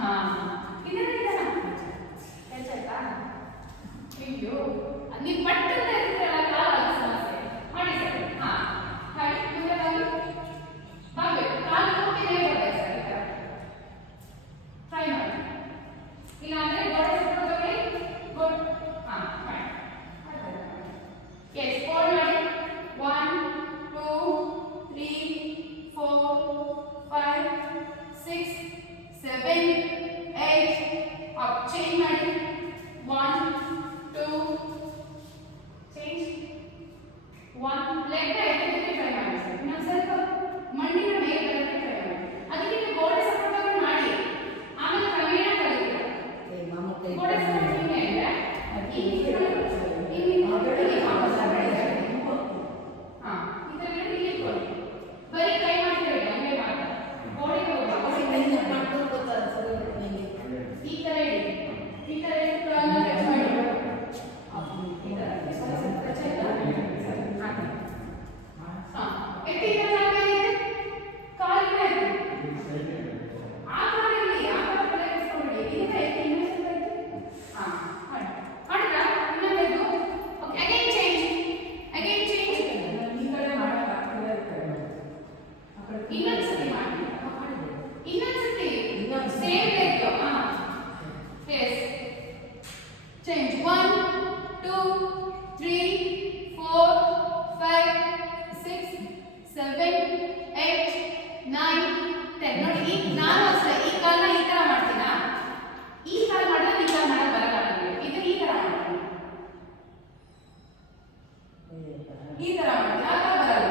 ಹಾ ಇದರ ಆಯ್ತಾ ಅಯ್ಯೋ ನೀವು ಪಟ್ಟಂತ ಇರ್ತೀರಲ್ಲ ಕಾಲ ಸಮಸ್ಯೆ ಮಾಡಿ ಸರ್ ಹಾ ಮಾಡಿ ದೂರವಾಗಿ ಬಾಗ್ಬೇಕು ಕಾಲು ಕೂತಿನೇ ಬರ್ಬೇಕು ಸರ್ ಈ ಥರ ಟ್ರೈ ಮಾಡಿ ಇಲ್ಲ ಅಂದ್ರೆ ಗೋಡೆ ಸಪೋರ್ಟ್ ತಗೊಳ್ಳಿ ಗೋಡ್ ಹಾ ಮಾಡಿ ಎಸ್ ಫೋಲ್ಡ್ ಮಾಡಿ 1 2 3 4 5 6 7 8 up change ಮಾಡಿ 1 2 change 1 leg ಎತ್ತಿದ್ರೆ ಟ್ರೈ ಮಾಡಿ ಸರ್ ಇನ್ನೊಂದು ಸ್ವಲ್ಪ ಮಣ್ಣಿನ ಮೇಲೆ ಬರೋಕ್ಕೆ ಟ್ರೈ ಮಾಡಿ ಅದಕ್ಕೆ ನೀವು ಗೋಡೆ ಸಪೋರ್ಟ್ ತಗೊಂಡು ಮಾಡಿ ಆಮೇಲೆ ಕ್ರಮೇಣ ಕಲಿತೀರಾ ಗೋಡೆ ಸಪೋರ್ಟ್ ಹಿಂಗೆ ಅಂದ್ರೆ ಹಾ ಇದರ ಇಲ್ಲಿ ಇಟ್ಕೊಳ್ಳಿ ಬರೀ ಕೈ ಮಾಡ್ತೀವಿ ಹಂಗೆ ಮಾಡಿ ಗೋಡೆಗೆ ಹೋಗಿ ಈ ತರ ಇಡಿ ಈ ತರ ಇಟ್ಟು ಟಚ್ ಮಾಡಿ ಈ ತರ ಟಚ್ ಆಯ್ತಾ ಹಾ ಎತ್ತಿ ಈ ತರ ಇದೆ ಕಾಲಿನ ಎತ್ತಿ ಆ ಕಾಲಿನಲ್ಲಿ ಆ ಕಾಲ ಇಟ್ಕೊಳ್ಳಿ ಇದನ್ನ ಎತ್ತಿ ಇನ್ನೊಂದು ಸ್ವಲ್ಪ ಎತ್ತಿ ಹಾ ಮಾಡಿ ಮಾಡಿದ್ರಾ ಇನ್ನೊಂದು ಓಕೆ ಅಗೇನ್ ಚೇಂಜ್ ಈ ಕಡೆ ಮಾಡಕ್ಕಾಗ್ತದೆ ಇನ್ನೊಂದು ಸತಿ ಮಾಡಿ ಇನ್ನೊಂದು ಸತಿ ಸೇಮ್ ಲೆಗ್ ಹಾ ಎಸ್ ಚೇಂಜ್ 1 2 3 4 5 6 7 8 9 10 ನೋಡಿ ಈಗ ನಾನು ಅಷ್ಟೇ ಈ ಕಾಲನ ಈ ತರ ಮಾಡ್ತೀನಾ ಈ ಕಾಲ ಮಾಡಿದ್ರೆ ಈ ಕಾಲ ಮಾಡಕ್ ಬರಲ್ಲ ನನಗೆ ಇದು ಈ ತರ ಮಾಡ್ತೀನಿ ಈ ತರ ಮಾಡ್ತೀನಿ ಆ ಕಾಲ ಬರಲ್ಲ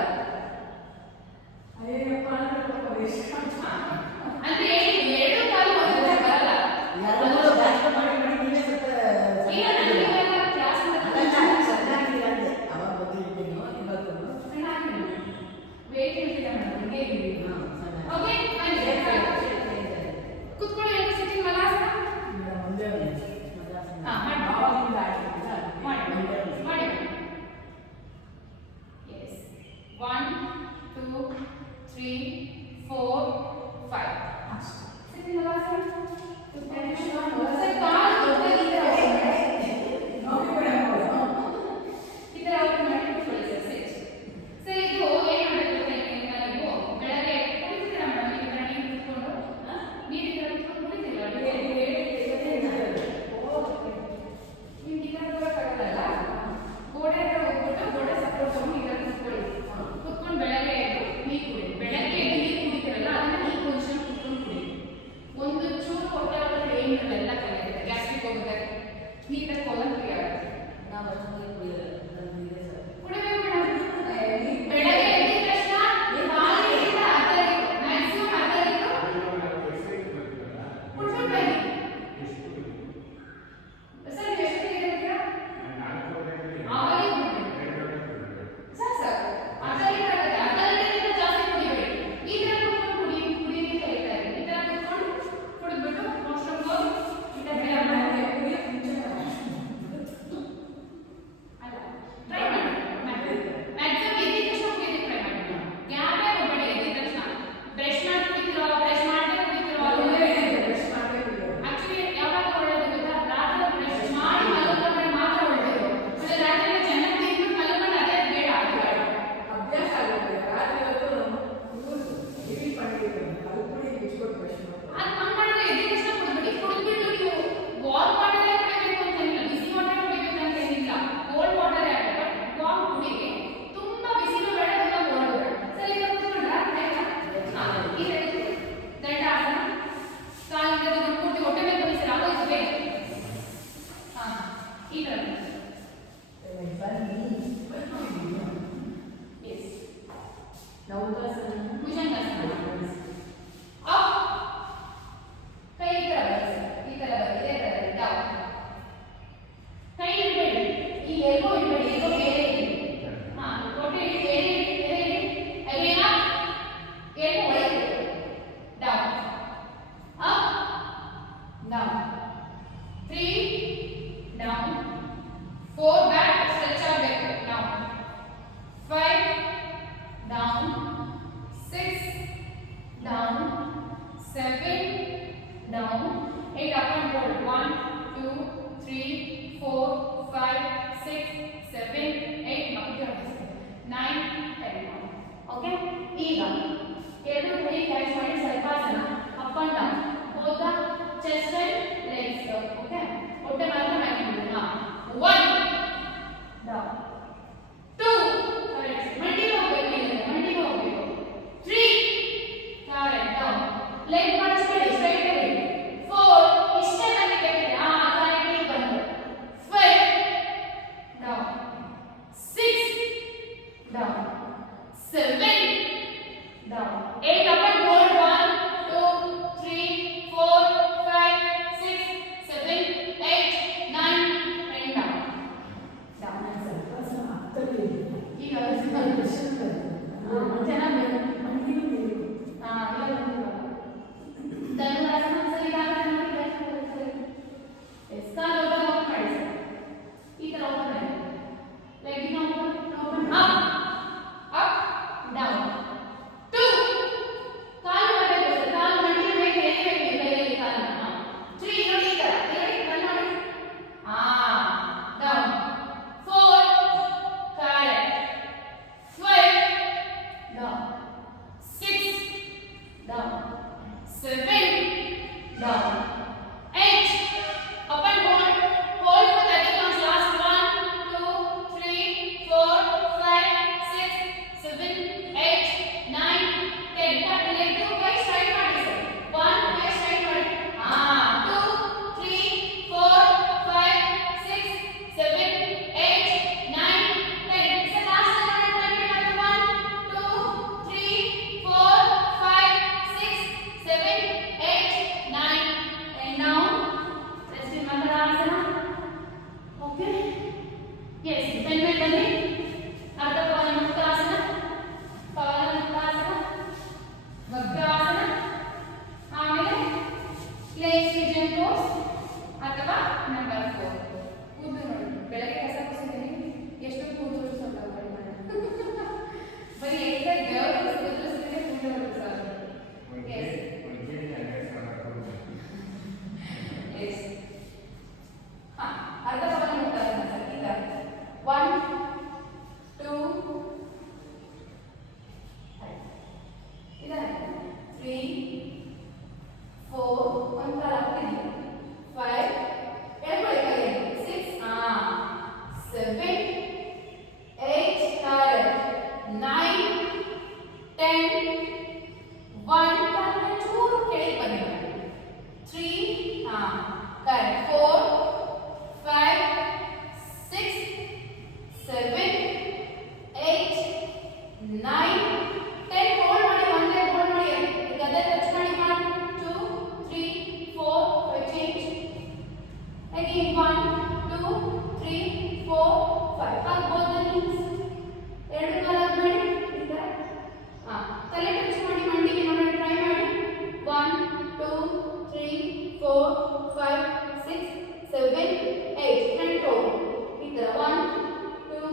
ಅಂದ್ರೆ ಎರಡು ಕಾಲು ಒಂದೇ ಬರಲ್ಲ ಯಾರು ಮಾಡಿ ಮಾಡಿ ನೀವೇ ಸ್ವಲ್ಪ ಈಗ ನನಗೆ ಕ್ಲಾಸ್ ಇಡಬೇಡಿ, ಎಲ್ಲೋ ಬೇರೆ ಇಡಿ. ಹಾ, ಹೊಟ್ಟೆ ಇಡಿ, ಬೇರೆ ಇಡಿ, ಬೇರೆ ಇಡಿ. ಅಲ್ಲೇನಾ? ಏನು ಒಳಗೆ? Down. Up, down. 3, down. 4, back, stretch ಆಗಬೇಕು. Down. 5, down. 6, down. 7, down. 8, up and hold. 1, 2, 3, 4, 5, 6, 7, 8. Now 9, 10 down. Okay? ಈಗ ಎರಡು ಕೈ ಕ್ಯಾಚ್ ಮಾಡಿ ಸ್ವಲ್ಪ ಜನ up and down. both the chest and legs. Okay? ಹೊಟ್ಟೆ ಮಾತ್ರ ಮಾಡ್ಕೊಂಡು. 1, down. 2, correct. ಮಂಡಿಗೆ ಹೋಗ್ಬೇಕು, ಮಂಡಿಗೆ ಹೋಗ್ಬೇಕು. 3, correct, down. leg ಮಡಚಬೇಡಿ, straight ಇಡಿ. 4, ಇಷ್ಟೇ ನನಗೆ ಬೇಕಿದೆ. correct ಇಲ್ಲಿ ಬಂದು. 5, down. 6, down. 7, down. 8, up and hold. 1, 2, 3, 4, 5, 6, 7, 8, 9, 10 down. Down. ಸ್ವಲ್ಪ ಸಹ ಹತ್ತಕ್ಕೆ ಈಗ ಚೆನ್ನಾಗಿ ಮಂಡಿನೂ ಬೇಕು. ಧನುರಾಸನ ಸರಿ ಕಾಲು ಓಪನ್ ಮಾಡಿ ಸರ್. ಈ ತರ ಓಪನ್ ಮಾಡಿ. Leg open up up down. 2, ಕಾಲು ಮಾಡಬೇಕು ಸರ್. ಕಾಲು ಮಂಡಿ ಮೇಲೆ ಎಳಿಬೇಕು, ಮೇಲೆ ಕಾಲನ್ನ. 3, ನೋಡಿ ಈ ತರ ಎಳಿ ರನ್ ಮಾಡಿ. Down. 4, correct. 5, down. 6, down. 7, down. 8, up and hold. Hold for 30 counts. Last 1, 2, 3, 4, 5, 6, 7, 8, 9, 10. Cut leg to guys straight ಮಾಡಿ sir. 1, guys straight ಮಾಡಿ. 2, 3, 4, 5, 6, 7, 8, 9, 10. Sir, last time 1, 2, 3, 4, 5, 6, 7, 8, 9, and now let's remember asana. Okay? Yes, then we can do Ardha Pavanamuktasana, Pavanamuktasana, Vajrasana, ಆಮೇಲೆ legs pigeon pose ಅಥವಾ number 4. ಕೂದಲು ನೋಡಿ, ಬೆಳಗ್ಗೆ ಕಸ ಕುಸಿದೀನಿ, ಎಷ್ಟು ಕೂದಲು ಸ್ವಲ್ಪ ಬರೀ ಎಕ್ಸಾಕ್ಟ್ ದೇವರು ಕೂದಲಿಸಿದ್ರೆ ಕೂದಲು ಸರ್. Yes. Yes. ಅರ್ಧ ಪವನ ಮುಟ್ಟಾರ ಸರ್. ಈಗ 1, 2, ಇದನ್ನ 3, 4, ಒಂದು ಕಾಲ ಹಾಕ್ತೀನಿ. 5, ಎಳ್ಕೊಳ್ಳಿ ಕೈ. 6, 7, 8, correct. 9, 10, 1, ಚೂರು ಕೆಳಗೆ ಬನ್ನಿ. 3, correct. 4, 5, 6, 7, 8, 9, 10. hold ಮಾಡಿ, one leg hold ಮಾಡಿ. ಈಗ ಅದೇ touch ಮಾಡಿ. 1, 2, 3, 4, 5, change. Again 1, 2, 3, 4, 5. Hug both the knees. ಎರಡು ಕಾಲ ಮಾಡಿ. ಈ ತರ ತಲೆ ಟಚ್ ಮಾಡಿ ಮಂಡಿಗೆ ನೋಡಿ, ಟ್ರೈ ಮಾಡಿ. 1, 2, 3, 4, 5, 6, 7, 8. ಫ್ರಂಟ್ ಹೋಗಿ ಈ ತರ 1, 2,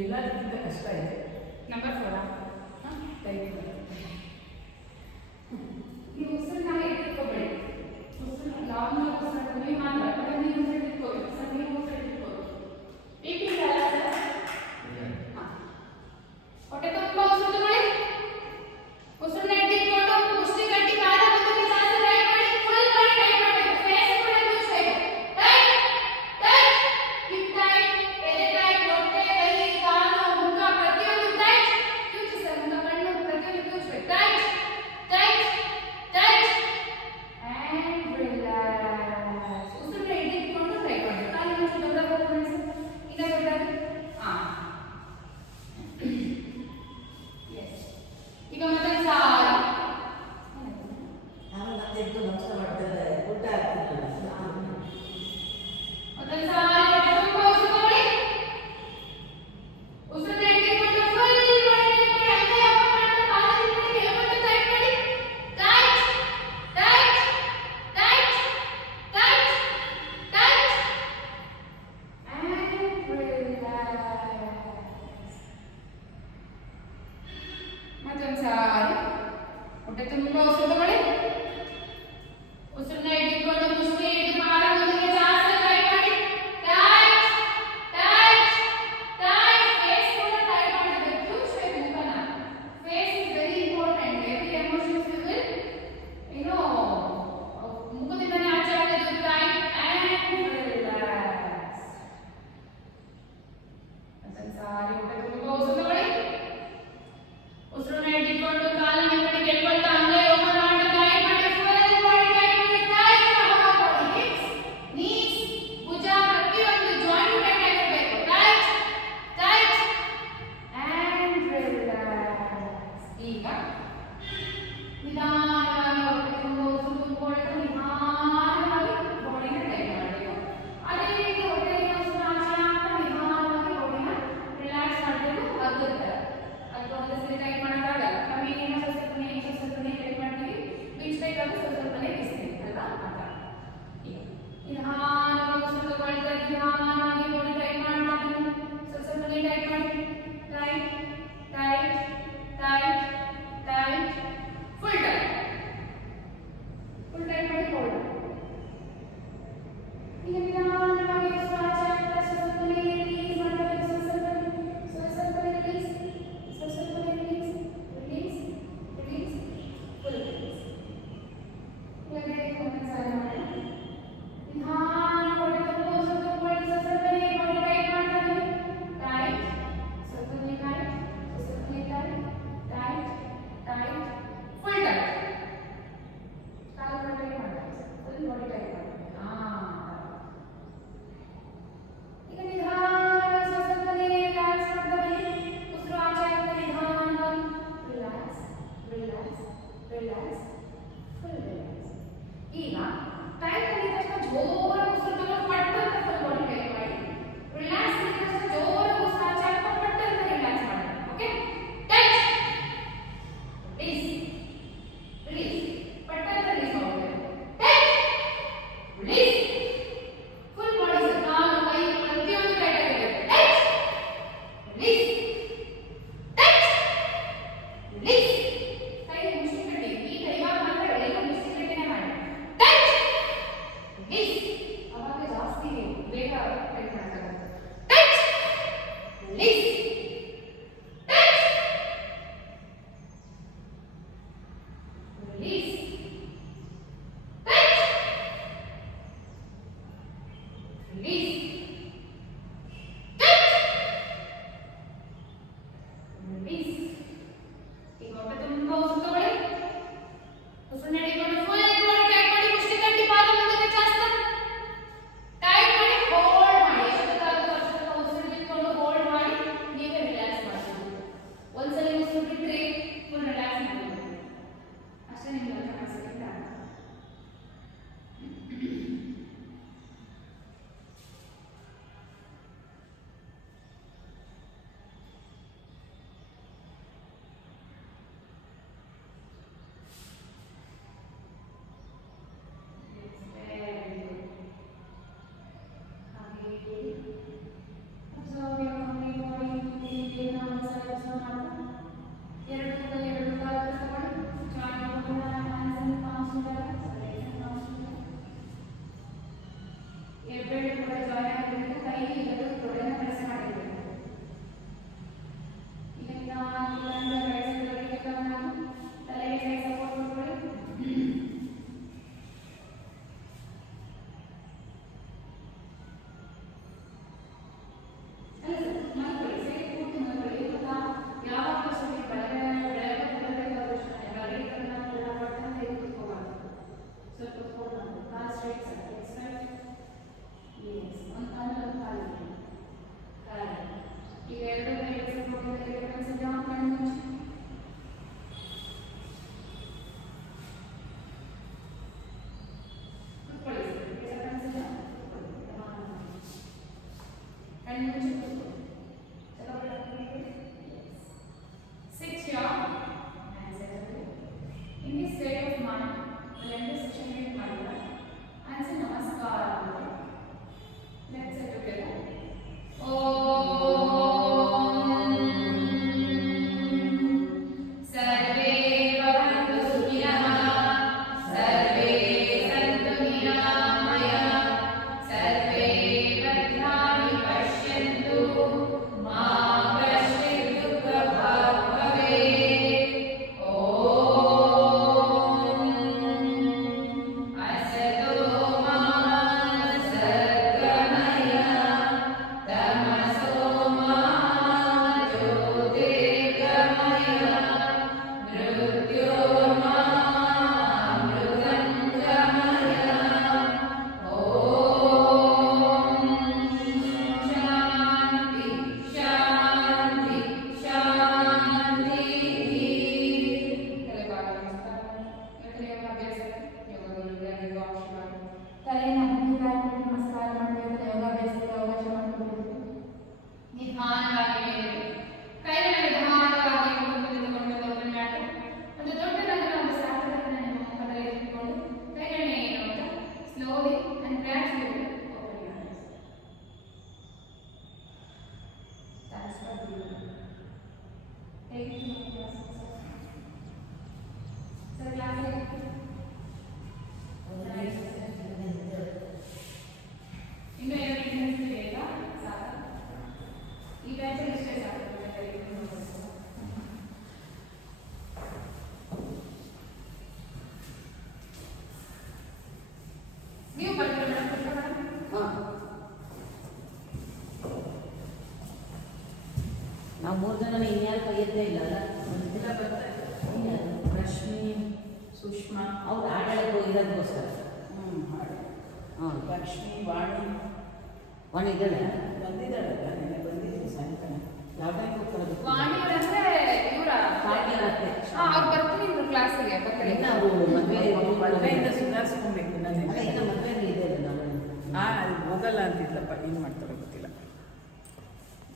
ಎಲ್ಲದಕ್ಕಿಂತ ಕಷ್ಟ ಇದೆ. ನಂಬರ್ 4 ಟೈಪ್ ನೀವು ಉಸಿರನ್ನ ಇಟ್ಕೋಬೇಡಿ. ಉಸಿರು ಲಾಂಗ್ ಉಸಿರು ನೀವು ಮಾತ್ರ ನೀವು ಉಸಿರು ಇಟ್ಕೋಬೇಕು. ಸರ್ ನೀವು ಉಸಿರು ಇಟ್ಕೋಬೇಕು. BP ಅಲ್ಲ ಸರ್. ಹೊಟ್ಟೆ ತುಂಬ ಉಸಿರು ತಗೊಳ್ಳಿ. ಉಸಿರನ್ನ ಇಟ್ಕೊಂಡು ಮುಷ್ಟಿ ಕಟ್ಟಿ ಕಾಲ ಮುಂದಕ್ಕೆ ಜಾಸ್ತಿ ಟೈಟ್ ಮಾಡಿ ಫುಲ್ ಬಾಡಿ ಟೈಟ್ ಮಾಡಬೇಕು. ಫೇಸ್ ಕೂಡ ಮುಚ್ಚಬೇಕು. ಟೈಟ್ ಟೈಟ್ ಹಿಪ್ ಟೈಟ್, ಎದೆ ಟೈಟ್, ಹೊಟ್ಟೆ, ಕೈ, ಕಾಲು, ಮುಖ ಪ್ರತಿಯೊಂದು ಟೈಟ್. ಕ್ಯೂಚಿ ಸರ್ ಮುಖ ಕಣ್ಣು ಪ್ರತಿಯೊಂದು ಕ್ಯೂಚಬೇಕು. Tight tight tight and relax. ಉಸಿರನ್ನ ಇಟ್ಕೊಂಡು ಟೈಟ್ ಮಾಡಿ. ಕಾಲು ಮುಚ್ಚಿ ದೊಡ್ಡ ಹೋಗಿ ಇದ ದೊಡ್ಡ yes. ಈಗ ಮತ್ತೆ ಸಾರಿ ಆಮೇಲೆ ಮತ್ತೆ ಎದ್ದು ನಮಸ್ಕಾರ ಮಾಡ್ತಿದ್ದಾರೆ. ಊಟ ಆಗ್ತಿಲ್ಲ. ಮತ್ತೆ ಸಾರಿ ಹೊಟ್ಟೆ ತುಂಬ ಉಸಿರು ತಗೊಳ್ಳಿ. ಉಸಿರನ್ನ ಇಟ್ಕೊಂಡು ಫುಲ್ ಮಾಡಿ ಹಂಗೆ ಓಪನ್ ಮಾಡ್ತಾ ಕಾಲು ಮಾಡಿ ಎಲ್ಬೋ ಟೈಟ್ ಮಾಡಿ. Tight tight tight tight tight and relax. ಮತ್ತೊಂದು ಸಾರಿ ಹೊಟ್ಟೆ ತುಂಬ ಉಸಿರು ತಗೊಳ್ಳಿ. ಉಸಿರನ್ನ ಇಟ್ಕೊಂಡು ಮುಷ್ಟಿ ಹಿಡಿದು ಕಾಲ ಮುಂದಕ್ಕೆ ಜಾಸ್ತಿ ಟೈಟ್ ಮಾಡಿ. Tight tight tight. ಫೇಸ್ ಕೂಡ ಟೈಟ್ ಮಾಡಬೇಕು. ಕ್ಯೂಚಬೇಕು ಮುಖನ. Face is very important. Every emotions you will ಮುಖದಿಂದನೇ ಆಚೆ ಆಗೋದು. Tight and relax. ಮತ್ತೊಂದು ಸಾರಿ ಹೊಟ್ಟೆ ತುಂಬ ಉಸಿರು ತಗೊಳ್ಳಿ. ಉಸಿರನ್ನ ಇಟ್ಕೊಂಡು ಕಾಲನ್ನ ಈ ಕಡೆ ಕೆಳ್ಕೊಳ್ತಾ ಹಂಗೆ ಓಪನ್ ಮಾಡಿ ಟೈಟ್ ಮಾಡಿ. ಫುಲ್ ಬಾಡಿ ಟೈಟ್ ಮಾಡಿ. Tight whole body. Hips, knees, ಭುಜ ಪ್ರತಿಯೊಂದು ಜಾಯಿಂಟ್ ಟೈಟ್ ಆಗಿರಬೇಕು. Tight tight and relax. ಈಗ ನಿಧಾನವಾಗಿ ಹೊಟ್ಟೆ ತುಂಬ ಉಸಿರು ತುಂಬಿಕೊಂಡು ನಿಧಾನವಾಗಿ ಬಾಡಿನ ಟೈಟ್ ಮಾಡಬೇಕು. ಅದೇ ರೀತಿ ಹೊಟ್ಟೆಯಿಂದ ಉಸಿರು ಆಚೆ ಹಾಕ್ತಾ ನಿಧಾನವಾಗಿ ಬಾಡಿನ ರಿಲ್ಯಾಕ್ಸ್ ಕಣ್ಣು ಮುಚ್ಚಿ ಕೂತ್ಕೊಳ್ಳಿ. ಚಲೋ ಬೇಡ. Sit here and settle. In this state of mind, let us change mantra and say namaskar. Let's say together. सर्वे भवन्तु सुखिनः, सर्वे सन्तु निरामयाः, सर्वे भद्राणि पश्यन्तु, मा कश्चित् दुःखभाग् भवेत्। असतो मा सद्गमय, तमसो मा ज्योतिर्गमय, मृत्योर्मा मृतङ्गमय। शान्ति शान्ति शान्तिः। ತಲೆಯನ್ನು ಮುಂದೆ ಬಾಗಿಲು ನಮಸ್ಕಾರ ಮಾಡಬೇಕು. ಯೋಗಾಭ್ಯಾಸಕ್ಕೆ ಅವಕಾಶ ಮಾಡಿಕೊಡಬೇಕು. ನಿಧಾನವಾಗಿ ಮೇಲೆ ಕೈಗಳನ್ನು ನಿಧಾನವಾಗಿ ಮುಂದುವರೆದುಕೊಂಡು ಒಂದು ಮ್ಯಾಟ್ ಒಂದು ದೊಡ್ಡದಾದ ಒಂದು ಸಾಧನವನ್ನು ನಿಮ್ಮ ಮುಖದಲ್ಲಿ ಇಟ್ಟುಕೊಂಡು ಕೈಗಳನ್ನ ಏನು ಅಂತ slowly and ಗ್ರಾಜುಯಲಿ open your eyes. Thanks for being here. ಹೇಗಿತ್ತು ನಿಮ್ಮ ಕ್ಲಾಸ್ ಸರ್? ಕ್ಲಾಸ್ ಹೇಗಿತ್ತು? ಇನ್ನು ಏನು ಡಿಫ್ರೆನ್ಸ್ ಇದೆಯಾ? ಸಾಕು. ಈ ಬ್ಯಾಚಲ್ಲಿ ಇಷ್ಟೇ ಸಾಕು. ನೀವು ಬರ್ತೀರಾ ಮೇಡಮ್? ನಾವು 3 ಜನ ಇನ್ಯಾರು ಕೈ ಎತ್ತೇ ಇಲ್ಲ ಅಲ್ಲ. ಎಲ್ಲ ಬರ್ತಾರೆ. ರಶ್ಮಿ, ಸುಷ್ಮಾ, ಅವ್ರು ಆಟ ಆಡಕ್ಕೆ ಹೋಗಿರೋದಕ್ಕೋಸ್ಕರ. ಹಾಡು. ಹಾಂ ಲಕ್ಷ್ಮಿ, ವಾಣಿ, ಒಣ ಇದ್ದಾಳೆ.